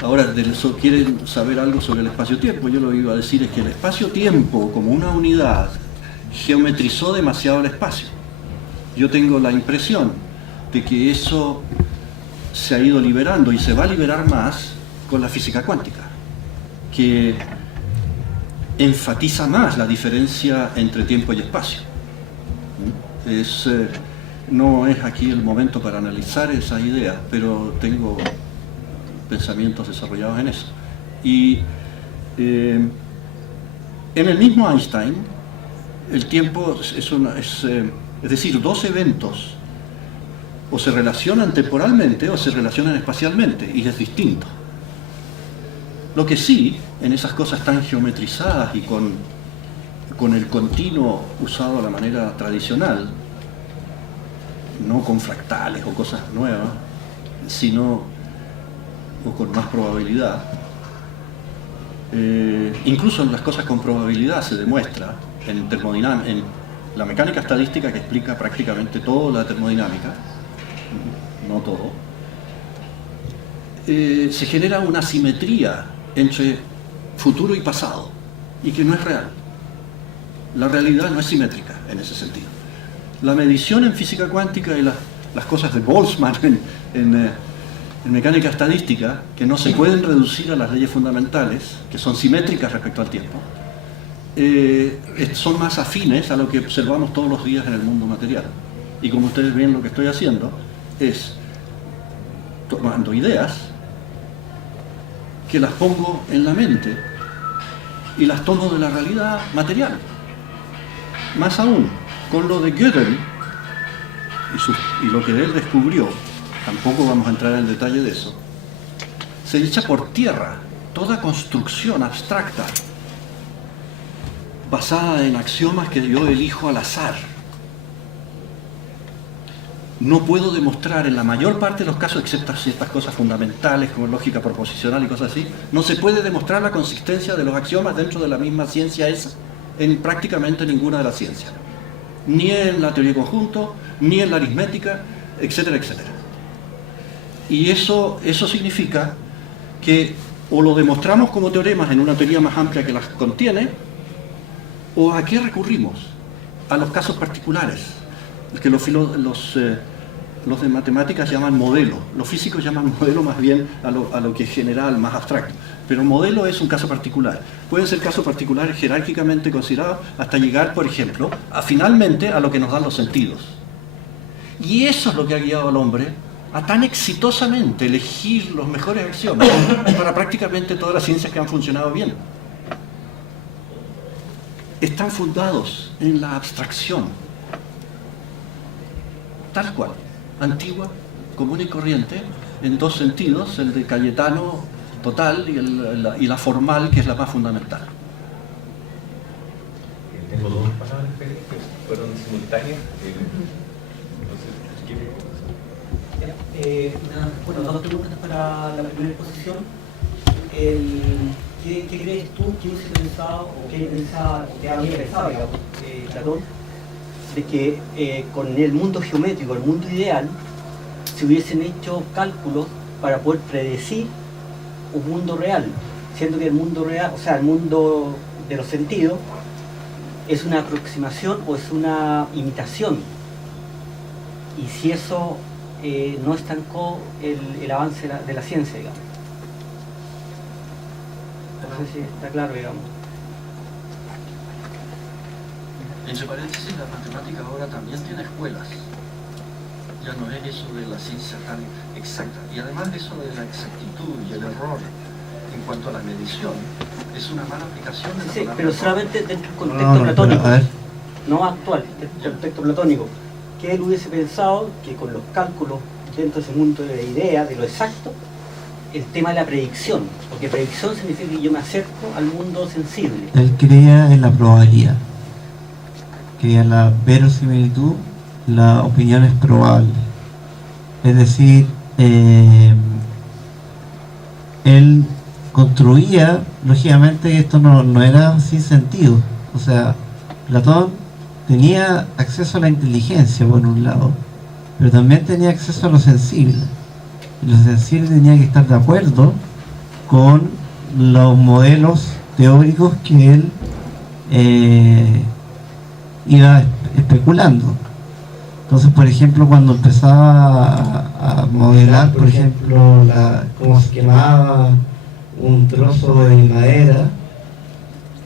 Ahora, quieren saber algo sobre el espacio-tiempo. Yo lo que iba a decir es que el espacio-tiempo, como una unidad, geometrizó demasiado el espacio. Yo tengo la impresión de que eso se ha ido liberando y se va a liberar más con la física cuántica, que enfatiza más la diferencia entre tiempo y espacio. No es aquí el momento para analizar esa idea, pero tengo pensamientos desarrollados en eso. Y en el mismo Einstein, el tiempo es decir, dos eventos o se relacionan temporalmente o se relacionan espacialmente, y es distinto. Lo que sí, en esas cosas tan geometrizadas y con el continuo usado a la manera tradicional, no con fractales o cosas nuevas, sino o con más probabilidad, incluso en las cosas con probabilidad se demuestra en la mecánica estadística, que explica prácticamente toda la termodinámica, no todo, se genera una simetría entre futuro y pasado, y que no es real. La realidad no es simétrica en ese sentido. La medición en física cuántica y las cosas de Boltzmann en mecánica estadística, que no se pueden reducir a las leyes fundamentales, que son simétricas respecto al tiempo, son más afines a lo que observamos todos los días en el mundo material. Y como ustedes ven, lo que estoy haciendo es tomando ideas que las pongo en la mente y las tomo de la realidad material. Más aún, con lo de Gödel y lo que él descubrió, tampoco vamos a entrar en el detalle de eso, se echa por tierra toda construcción abstracta basada en axiomas que yo elijo al azar. no puedo demostrar en la mayor parte de los casos, excepto ciertas cosas fundamentales como lógica proposicional y cosas así, no se puede demostrar la consistencia de los axiomas dentro de la misma ciencia esa en prácticamente ninguna de las ciencias. Ni en la teoría de conjunto, ni en la aritmética, etcétera, etcétera. Y eso significa que o lo demostramos como teoremas en una teoría más amplia que las contiene, o ¿a qué recurrimos? A los casos particulares, que los de matemáticas llaman modelo, los físicos llaman modelo más bien a lo que es general, más abstracto, pero modelo es un caso particular. Pueden ser casos particulares jerárquicamente considerados hasta llegar, por ejemplo, finalmente a lo que nos dan los sentidos. Y eso es lo que ha guiado al hombre a tan exitosamente elegir los mejores axiomas para prácticamente todas las ciencias que han funcionado bien. Están fundados en la abstracción, tal cual, antigua, común y corriente, en dos sentidos, el de Cayetano total y la formal, que es la más fundamental. Tengo dos palabras que fueron simultáneas. Bueno, dos preguntas para la primera exposición. ¿Qué crees tú que hubiese pensado, o que habría pensado, digamos, Platón, de que con el mundo geométrico, el mundo ideal, se hubiesen hecho cálculos para poder predecir un mundo real, siendo que el mundo real, o sea, el mundo de los sentidos, es una aproximación o es una imitación? Y si eso no estancó el avance de la ciencia, digamos. No sé si está claro, digamos. Entre paréntesis, la matemática ahora también tiene escuelas. Ya no es eso de la ciencia tan exacta. Y además eso de la exactitud y el error en cuanto a la medición es una mala aplicación de la Sí, palabra. pero solamente dentro del contexto platónico, no actual, dentro del contexto platónico. Que él hubiese pensado que con los cálculos dentro de ese mundo de la idea, de lo exacto, el tema de la predicción, porque predicción significa que yo me acerco al mundo sensible. Él creía en la probabilidad, creía en la verosimilitud, la opinión es probable. Es decir, él construía, lógicamente, que esto no era sin sentido. O sea, Platón tenía acceso a la inteligencia por un lado, pero también tenía acceso a lo sensible. Y lo sensible tenía que estar de acuerdo con los modelos teóricos que él iba especulando. Entonces, por ejemplo, cuando empezaba a modelar, por ejemplo, cómo se quemaba un trozo de madera,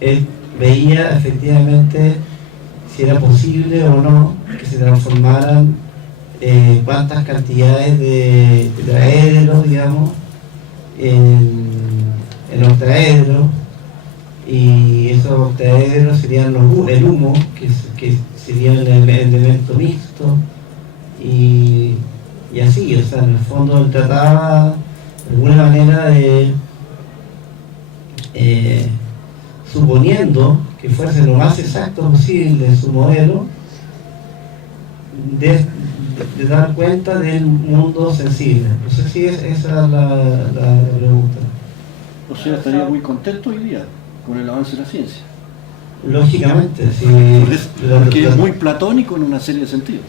él veía efectivamente si era posible o no que se transformaran cuántas cantidades de tetraedros, digamos, en octaedros, y esos octaedros serían el humo, que sería el elemento mixto, y así, o sea, en el fondo él trataba de alguna manera de suponiendo que fuese lo más exacto posible en su modelo, de dar cuenta del mundo sensible. No sé si esa es la pregunta. O sea, estaría muy contento hoy día con el avance de la ciencia. Lógicamente, sí. Porque es muy platónico en una serie de sentidos.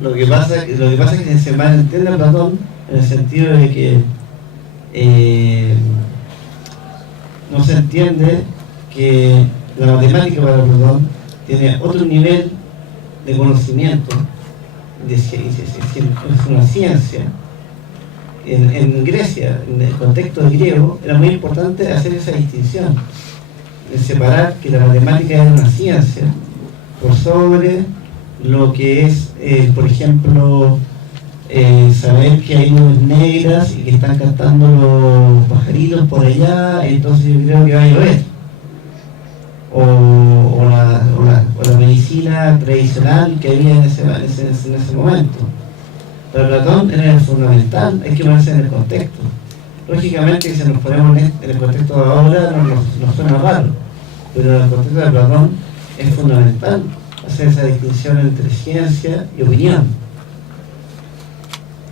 Lo que pasa es que se malentiende a Platón en el sentido de que no se entiende que la matemática para Platón tiene otro nivel de conocimiento, es una ciencia. En Grecia, en el contexto griego, era muy importante hacer esa distinción, de separar que la matemática es una ciencia por sobre lo que es, por ejemplo, saber que hay nubes negras y que están cantando los pajaritos por allá, entonces yo creo que va a llover. O la medicina tradicional que había en ese momento. Para Platón era fundamental, hay que ponerse en el contexto. Lógicamente, si nos ponemos en el contexto de ahora, nos suena raro, pero en el contexto de Platón es fundamental hacer esa distinción entre ciencia y opinión.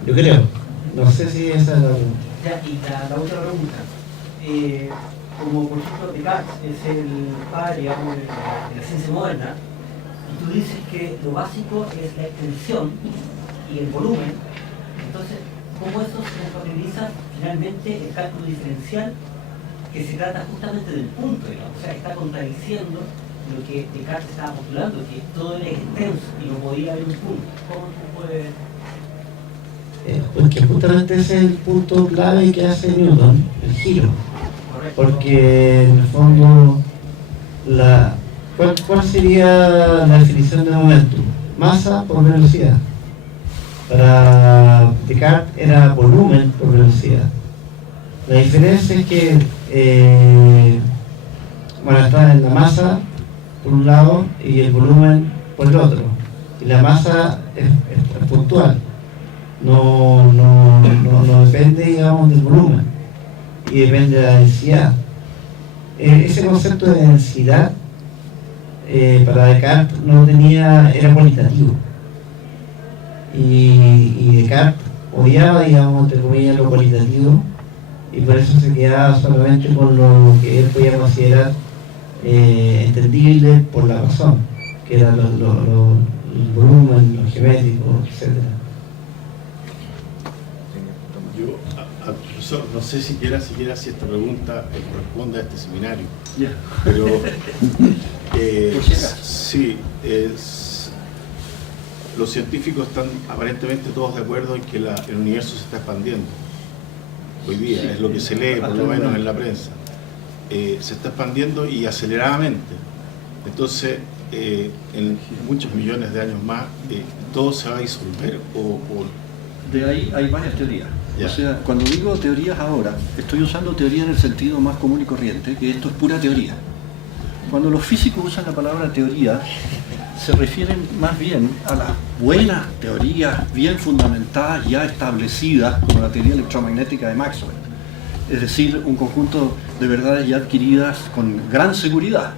Yo creo. No sé si esa es la pregunta. Ya, y la otra pregunta. Como por ejemplo Descartes es el padre, digamos, de la ciencia moderna, y tú dices que lo básico es la extensión y el volumen, entonces, ¿cómo eso se compatibiliza finalmente el cálculo diferencial, que se trata justamente del punto, digamos? O sea, está contradiciendo lo que Descartes estaba postulando, que todo era extenso y no podía haber un punto. ¿Cómo se puede...? Porque justamente ese es el punto clave que hace Newton, el giro. Porque en el fondo, ¿cuál sería la definición de momentum? Masa por velocidad. Para Descartes era volumen por velocidad. La diferencia es que está en la masa por un lado y el volumen por el otro. Y la masa es puntual. No depende, digamos, del volumen y depende de la densidad. Ese concepto de densidad para Descartes era cualitativo, y Descartes odiaba, digamos, entre comillas, lo cualitativo, y por eso se quedaba solamente con lo que él podía considerar entendible por la razón, que era el volumen, lo geométrico, etc. Profesor, no sé siquiera si esta pregunta corresponde a este seminario, Yeah. pero sí, los científicos están aparentemente todos de acuerdo en que el universo se está expandiendo. Hoy día, sí, es lo que se lee por lo menos en la prensa. Se está expandiendo y aceleradamente. Entonces, en muchos millones de años más, todo se va a disolver De ahí hay varias teorías. Ya. O sea, cuando digo teorías ahora, estoy usando teoría en el sentido más común y corriente, que esto es pura teoría. Cuando los físicos usan la palabra teoría, se refieren más bien a las buenas teorías bien fundamentadas, ya establecidas, como la teoría electromagnética de Maxwell. Es decir, un conjunto de verdades ya adquiridas con gran seguridad.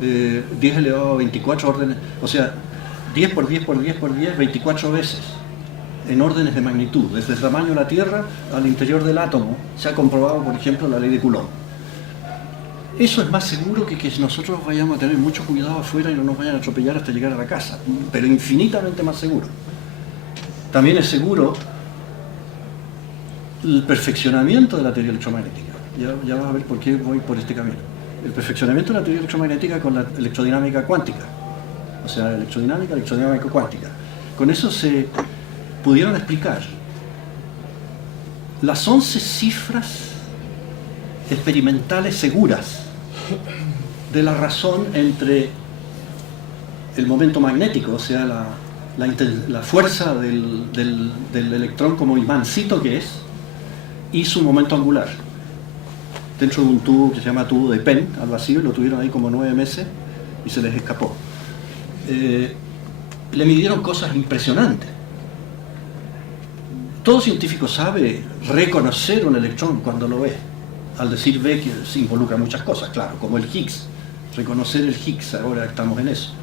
10 elevado a 24 órdenes, o sea, 10 por 10 por 10 por 10, 24 veces, en órdenes de magnitud, desde el tamaño de la Tierra al interior del átomo. Se ha comprobado, por ejemplo, la ley de Coulomb. Eso es más seguro que nosotros vayamos a tener mucho cuidado afuera y no nos vayan a atropellar hasta llegar a la casa, pero infinitamente más seguro. También es seguro el perfeccionamiento de la teoría electromagnética. Ya vas a ver por qué voy por este camino. El perfeccionamiento de la teoría electromagnética con la electrodinámica cuántica. O sea, electrodinámica cuántica. Con eso se pudieron explicar las 11 cifras experimentales seguras de la razón entre el momento magnético, o sea, la fuerza del electrón como imancito que es, y su momento angular, dentro de un tubo que se llama tubo de Penn, al vacío, y lo tuvieron ahí como 9 meses y se les escapó. Le midieron cosas impresionantes. Todo científico sabe reconocer un electrón cuando lo ve. Al decir ve, que se involucra muchas cosas, claro, como el Higgs. Reconocer el Higgs, ahora estamos en eso.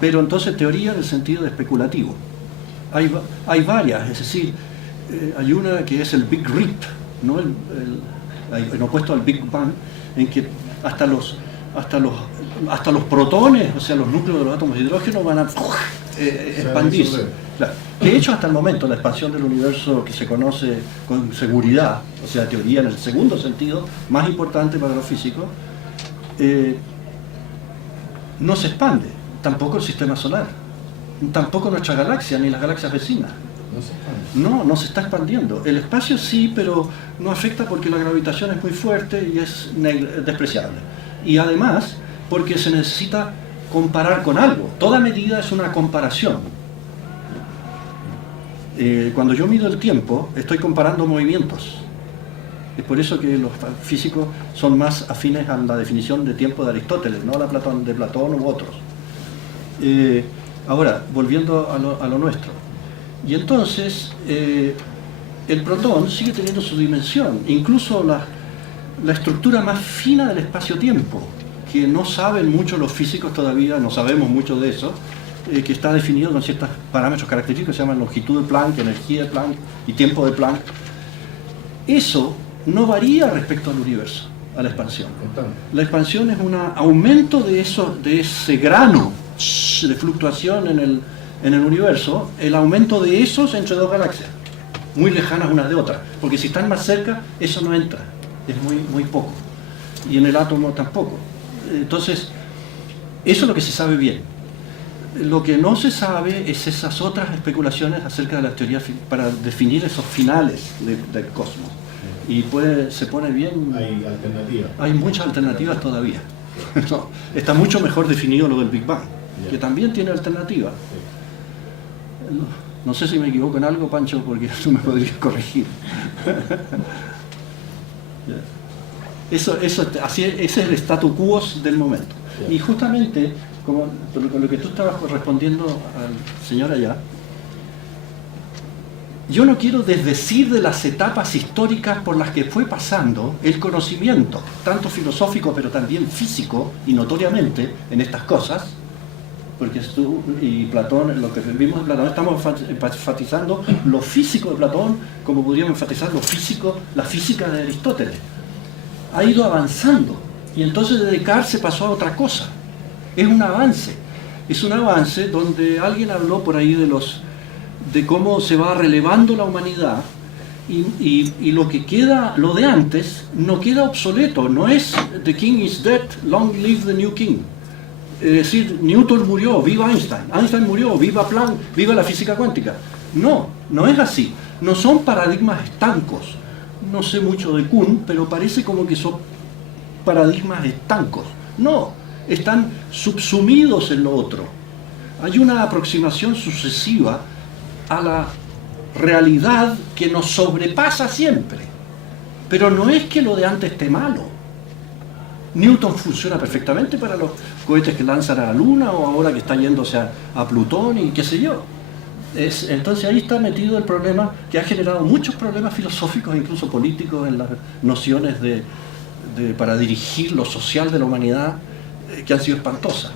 Pero entonces teoría en el sentido de especulativo. Hay varias, es decir, hay una que es el Big Rip, ¿no? En opuesto al Big Bang, en que hasta los protones, o sea, los núcleos de los átomos de hidrógeno van a expandirse. Claro. De hecho, hasta el momento, la expansión del universo que se conoce con seguridad, o sea, teoría en el segundo sentido, más importante para los físicos, no se expande. Tampoco el sistema solar, tampoco nuestra galaxia, ni las galaxias vecinas. No se está expandiendo. El espacio sí, pero no afecta porque la gravitación es muy fuerte y es despreciable. Y además, porque se necesita comparar con algo. Toda medida es una comparación. Cuando yo mido el tiempo, estoy comparando movimientos. Es por eso que los físicos son más afines a la definición de tiempo de Aristóteles, no a la de Platón u otros. Ahora, volviendo a lo nuestro. Y entonces, el protón sigue teniendo su dimensión, incluso la estructura más fina del espacio-tiempo, que no saben mucho los físicos todavía, no sabemos mucho de eso, que está definido con ciertos parámetros característicos que se llaman longitud de Planck, energía de Planck y tiempo de Planck. Eso no varía respecto al universo, a la expansión. La expansión es un aumento de ese grano de fluctuación en el universo, el aumento de esos entre dos galaxias, muy lejanas unas de otras, porque si están más cerca, eso no entra, es muy poco, y en el átomo tampoco. Entonces, eso es lo que se sabe bien. Lo que no se sabe es esas otras especulaciones acerca de la teoría para definir esos finales del cosmos. Y se pone bien... Hay alternativas. Hay muchas alternativas todavía. No, está mucho mejor definido lo del Big Bang, que también tiene alternativas. No sé si me equivoco en algo, Pancho, porque tú me podrías corregir. Ese es el statu quo del momento. Y justamente, como con lo que tú estabas respondiendo al señor allá, yo no quiero desdecir de las etapas históricas por las que fue pasando el conocimiento, tanto filosófico pero también físico, y notoriamente en estas cosas, porque tú y Platón, lo que vimos de Platón, estamos enfatizando lo físico de Platón como podríamos enfatizar la física de Aristóteles. Ha ido avanzando, y entonces de Descartes se pasó a otra cosa. Es un avance donde alguien habló por ahí de cómo se va relevando la humanidad, y lo que queda, lo de antes, no queda obsoleto, no es "the king is dead, long live the new king". Es decir, Newton murió, viva Einstein, Einstein murió, viva Planck, viva la física cuántica. No es así, no son paradigmas estancos. No sé mucho de Kuhn, pero parece como que son paradigmas estancos. No, están subsumidos en lo otro. Hay una aproximación sucesiva a la realidad que nos sobrepasa siempre. Pero no es que lo de antes esté malo. Newton funciona perfectamente para los cohetes que lanzan a la Luna, o ahora que está yéndose a Plutón y qué sé yo. Entonces ahí está metido el problema que ha generado muchos problemas filosóficos e incluso políticos en las nociones para dirigir lo social de la humanidad, que han sido espantosas.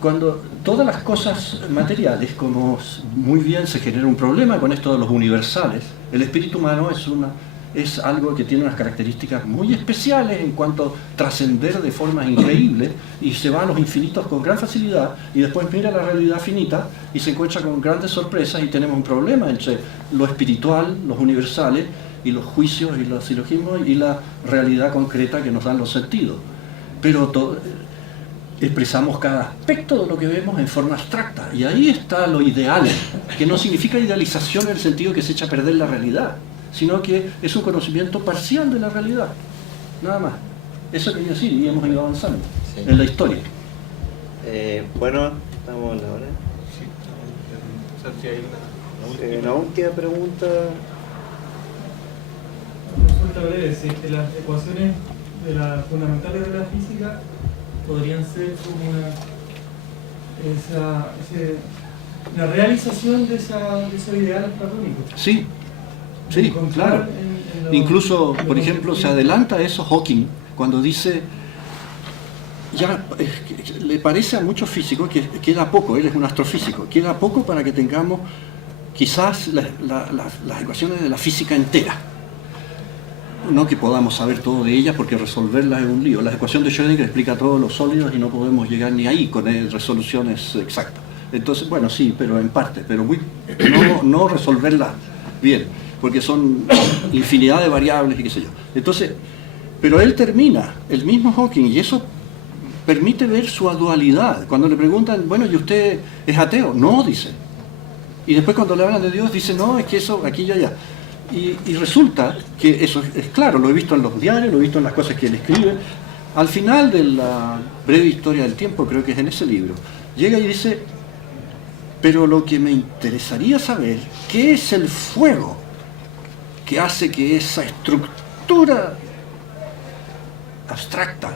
Cuando todas las cosas materiales, como muy bien se genera un problema con esto de los universales, el espíritu humano es algo que tiene unas características muy especiales en cuanto a trascender de formas increíbles, y se va a los infinitos con gran facilidad, y después mira la realidad finita y se encuentra con grandes sorpresas, y tenemos un problema entre lo espiritual, los universales, y los juicios y los silogismos y la realidad concreta que nos dan los sentidos. Pero expresamos cada aspecto de lo que vemos en forma abstracta, y ahí está lo ideal, que no significa idealización en el sentido que se echa a perder la realidad, sino que es un conocimiento parcial de la realidad, nada más. Eso quería decir, y hemos ido avanzando en la historia. Bueno, estamos en la hora. Sí, Una última pregunta. Consulta breve, si las ecuaciones fundamentales de la física podrían ser como una realización de esos ideales platónicos. Sí, claro. Incluso, por ejemplo, se adelanta a eso Hawking cuando dice, ya le parece a muchos físicos que queda poco, él es un astrofísico, queda poco para que tengamos quizás las ecuaciones de la física entera. No que podamos saber todo de ellas, porque resolverlas es un lío. La ecuación de Schrödinger explica todos los sólidos y no podemos llegar ni ahí con resoluciones exactas. Entonces, bueno, sí, pero en parte, pero no resolverlas bien, porque son infinidad de variables y qué sé yo. Entonces, pero él termina, el mismo Hawking, y eso permite ver su dualidad. Cuando le preguntan, bueno, ¿y usted es ateo? No, dice. Y después cuando le hablan de Dios, dice, no, es que eso, aquí y allá. Y resulta que eso es claro, lo he visto en los diarios, lo he visto en las cosas que él escribe. Al final de la breve historia del tiempo, creo que es en ese libro, llega y dice, pero lo que me interesaría saber, ¿qué es el fuego que hace que esa estructura abstracta,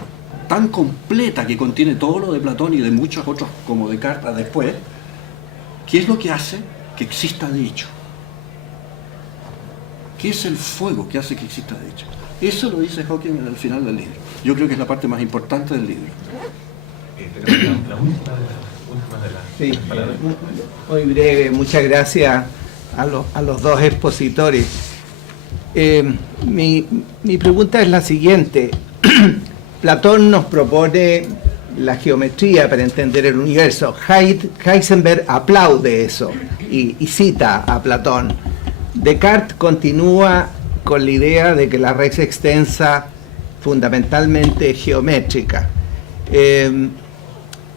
tan completa, que contiene todo lo de Platón y de muchos otros como Descartes después, qué es lo que hace que exista de hecho? ¿Qué es el fuego que hace que exista de hecho? Eso lo dice Hawking al final del libro. Yo creo que es la parte más importante del libro. La última últimas de las Sí, palabras. muy breve. Muchas gracias a los dos expositores. Mi pregunta es la siguiente. Platón nos propone la geometría para entender el universo. Heisenberg aplaude eso y cita a Platón. Descartes continúa con la idea de que la red extensa fundamentalmente es geométrica.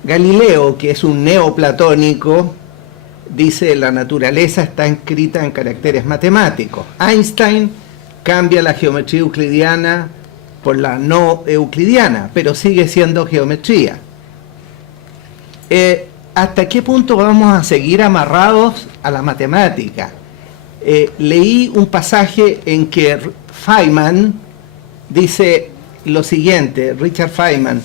Galileo, que es un neoplatónico, dice la naturaleza está escrita en caracteres matemáticos. Einstein cambia la geometría euclidiana por la no euclidiana, pero sigue siendo geometría. ¿Hasta qué punto vamos a seguir amarrados a la matemática? Leí un pasaje en que Feynman dice lo siguiente, Richard Feynman,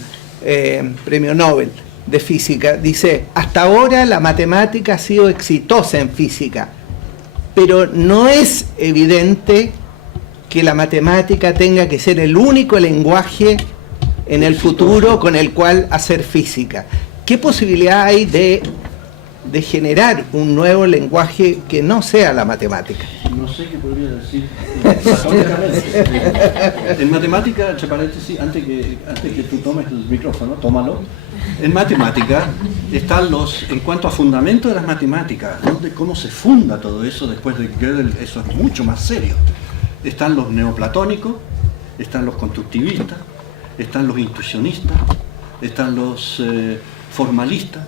premio Nobel de física, dice: hasta ahora la matemática ha sido exitosa en física, pero no es evidente que la matemática tenga que ser el único lenguaje en el futuro con el cual hacer física. ¿Qué posibilidad hay de generar un nuevo lenguaje que no sea la matemática? No sé qué podría decir. En matemática, entre paréntesis, antes que tú tomes el micrófono, tómalo. En matemática están en cuanto a fundamento de las matemáticas, cómo se funda todo eso después de Gödel, eso es mucho más serio. Están los neoplatónicos, están los constructivistas, están los intuicionistas, están los formalistas,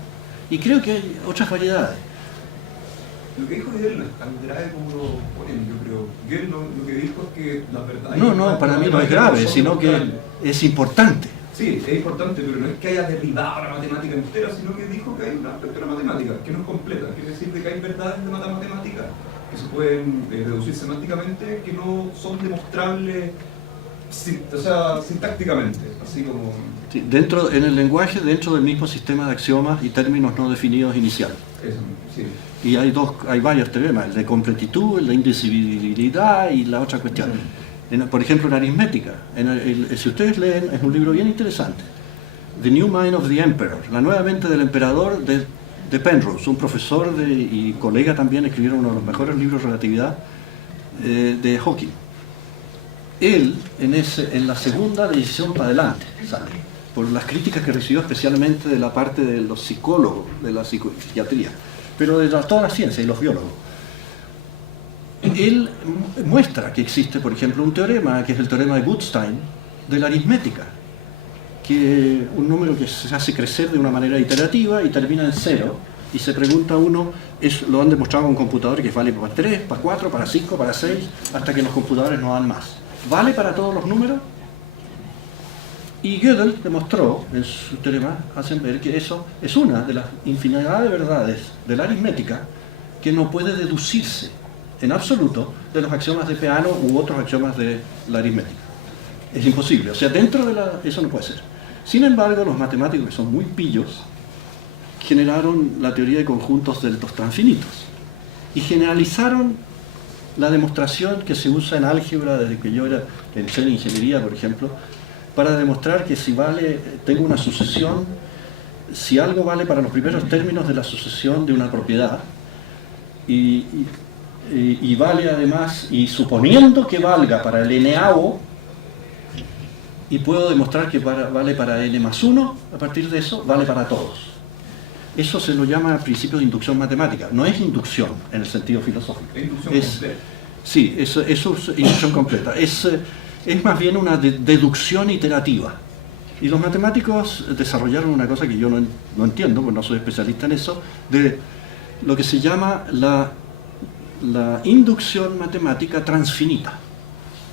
y creo que hay otras variedades. Lo que dijo Gödel no es tan grave como lo ponen, yo creo. Gödel lo que dijo es que las verdades... No, para mí no es grave, sino que es importante. Sí, es importante, pero no es que haya derribado la matemática entera, sino que dijo que hay un aspecto de la matemática que no es completa. Quiere decir que hay verdades de la matemática que se pueden deducir semánticamente, que no son demostrables sintácticamente, así como... Sí, en el lenguaje, dentro del mismo sistema de axiomas y términos no definidos iniciales. Eso, sí. Y hay varios teoremas, el de completitud, el de indivisibilidad y la otra cuestión. Por ejemplo, en aritmética, si ustedes leen, es un libro bien interesante, The New Mind of the Emperor, la nueva mente del emperador de Penrose, un profesor y colega también, escribieron uno de los mejores libros de relatividad de Hawking. Él, en la segunda edición para adelante, sale, por las críticas que recibió especialmente de la parte de los psicólogos, de la psiquiatría, pero de toda la ciencia y los biólogos. Él muestra que existe, por ejemplo, un teorema, que es el teorema de Bootstein, de la aritmética, que un número que se hace crecer de una manera iterativa y termina en 0, y se pregunta uno, lo han demostrado con computadores que vale para 3, para 4, para 5, para 6, hasta que los computadores no dan más. ¿Vale para todos los números? Y Gödel demostró, en su teorema, hacen ver que eso es una de las infinidad de verdades de la aritmética que no puede deducirse en absoluto de los axiomas de Peano u otros axiomas de la aritmética. Es imposible, o sea, eso no puede ser. Sin embargo, los matemáticos, que son muy pillos, generaron la teoría de conjuntos deltos transfinitos y generalizaron la demostración que se usa en álgebra desde que yo entré en ingeniería, por ejemplo, para demostrar que tengo una sucesión, si algo vale para los primeros términos de la sucesión de una propiedad, y vale además, y suponiendo que valga para el n-avo, y puedo demostrar que vale para n más 1, a partir de eso, vale para todos. Eso se lo llama principio de inducción matemática. No es inducción en el sentido filosófico. Sí, eso es inducción completa. Es más bien una deducción iterativa. Y los matemáticos desarrollaron una cosa que yo no entiendo, porque no soy especialista en eso, de lo que se llama la inducción matemática transfinita.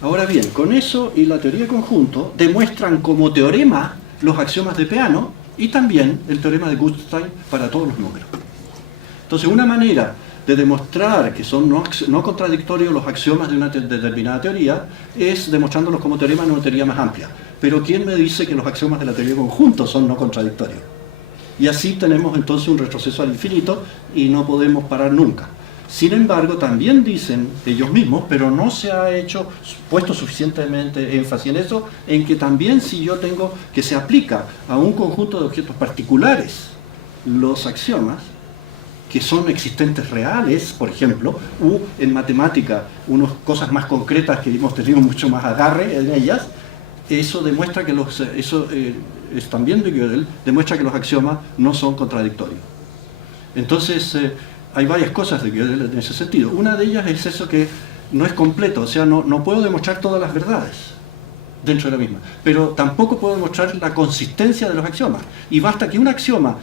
Ahora bien, con eso y la teoría de conjunto demuestran como teorema los axiomas de Peano y también el teorema de Bootstein para todos los números. Entonces, una manera de demostrar que son no contradictorios los axiomas de una determinada teoría es demostrándolos como teorema en una teoría más amplia. Pero ¿quién me dice que los axiomas de la teoría de conjunto son no contradictorios? Y así tenemos entonces un retroceso al infinito y no podemos parar nunca. Sin embargo, también dicen ellos mismos, pero no se ha puesto suficientemente énfasis en eso, en que también si yo tengo que se aplica a un conjunto de objetos particulares los axiomas, que son existentes reales, por ejemplo, u en matemática, unas cosas más concretas que hemos tenido mucho más agarre en ellas, eso demuestra que es también de Gödel, demuestra que los axiomas no son contradictorios. Entonces, hay varias cosas de Gödel en ese sentido. Una de ellas es eso que no es completo, o sea, no puedo demostrar todas las verdades dentro de la misma, pero tampoco puedo demostrar la consistencia de los axiomas. Y basta que un axioma,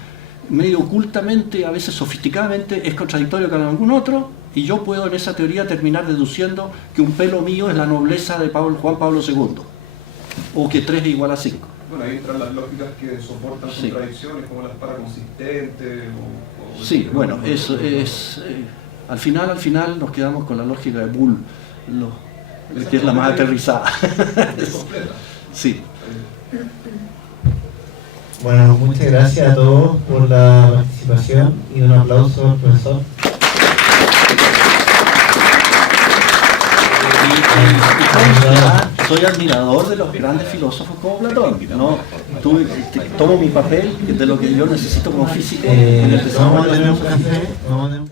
medio ocultamente, a veces sofisticadamente, es contradictorio con algún otro, y yo puedo en esa teoría terminar deduciendo que un pelo mío es la nobleza de Juan Pablo II, o que 3 es igual a 5. Bueno, ahí entran las lógicas que soportan contradicciones, como las paraconsistentes. Sí, bueno, eso es... al final nos quedamos con la lógica de Bull, que es la más aterrizada. Sí. Bueno, muchas gracias a todos por la participación y un aplauso al profesor. Soy admirador de los grandes filósofos como Platón. ¿No? Tomo mi papel de lo que yo necesito como físico. Vamos a tener un café.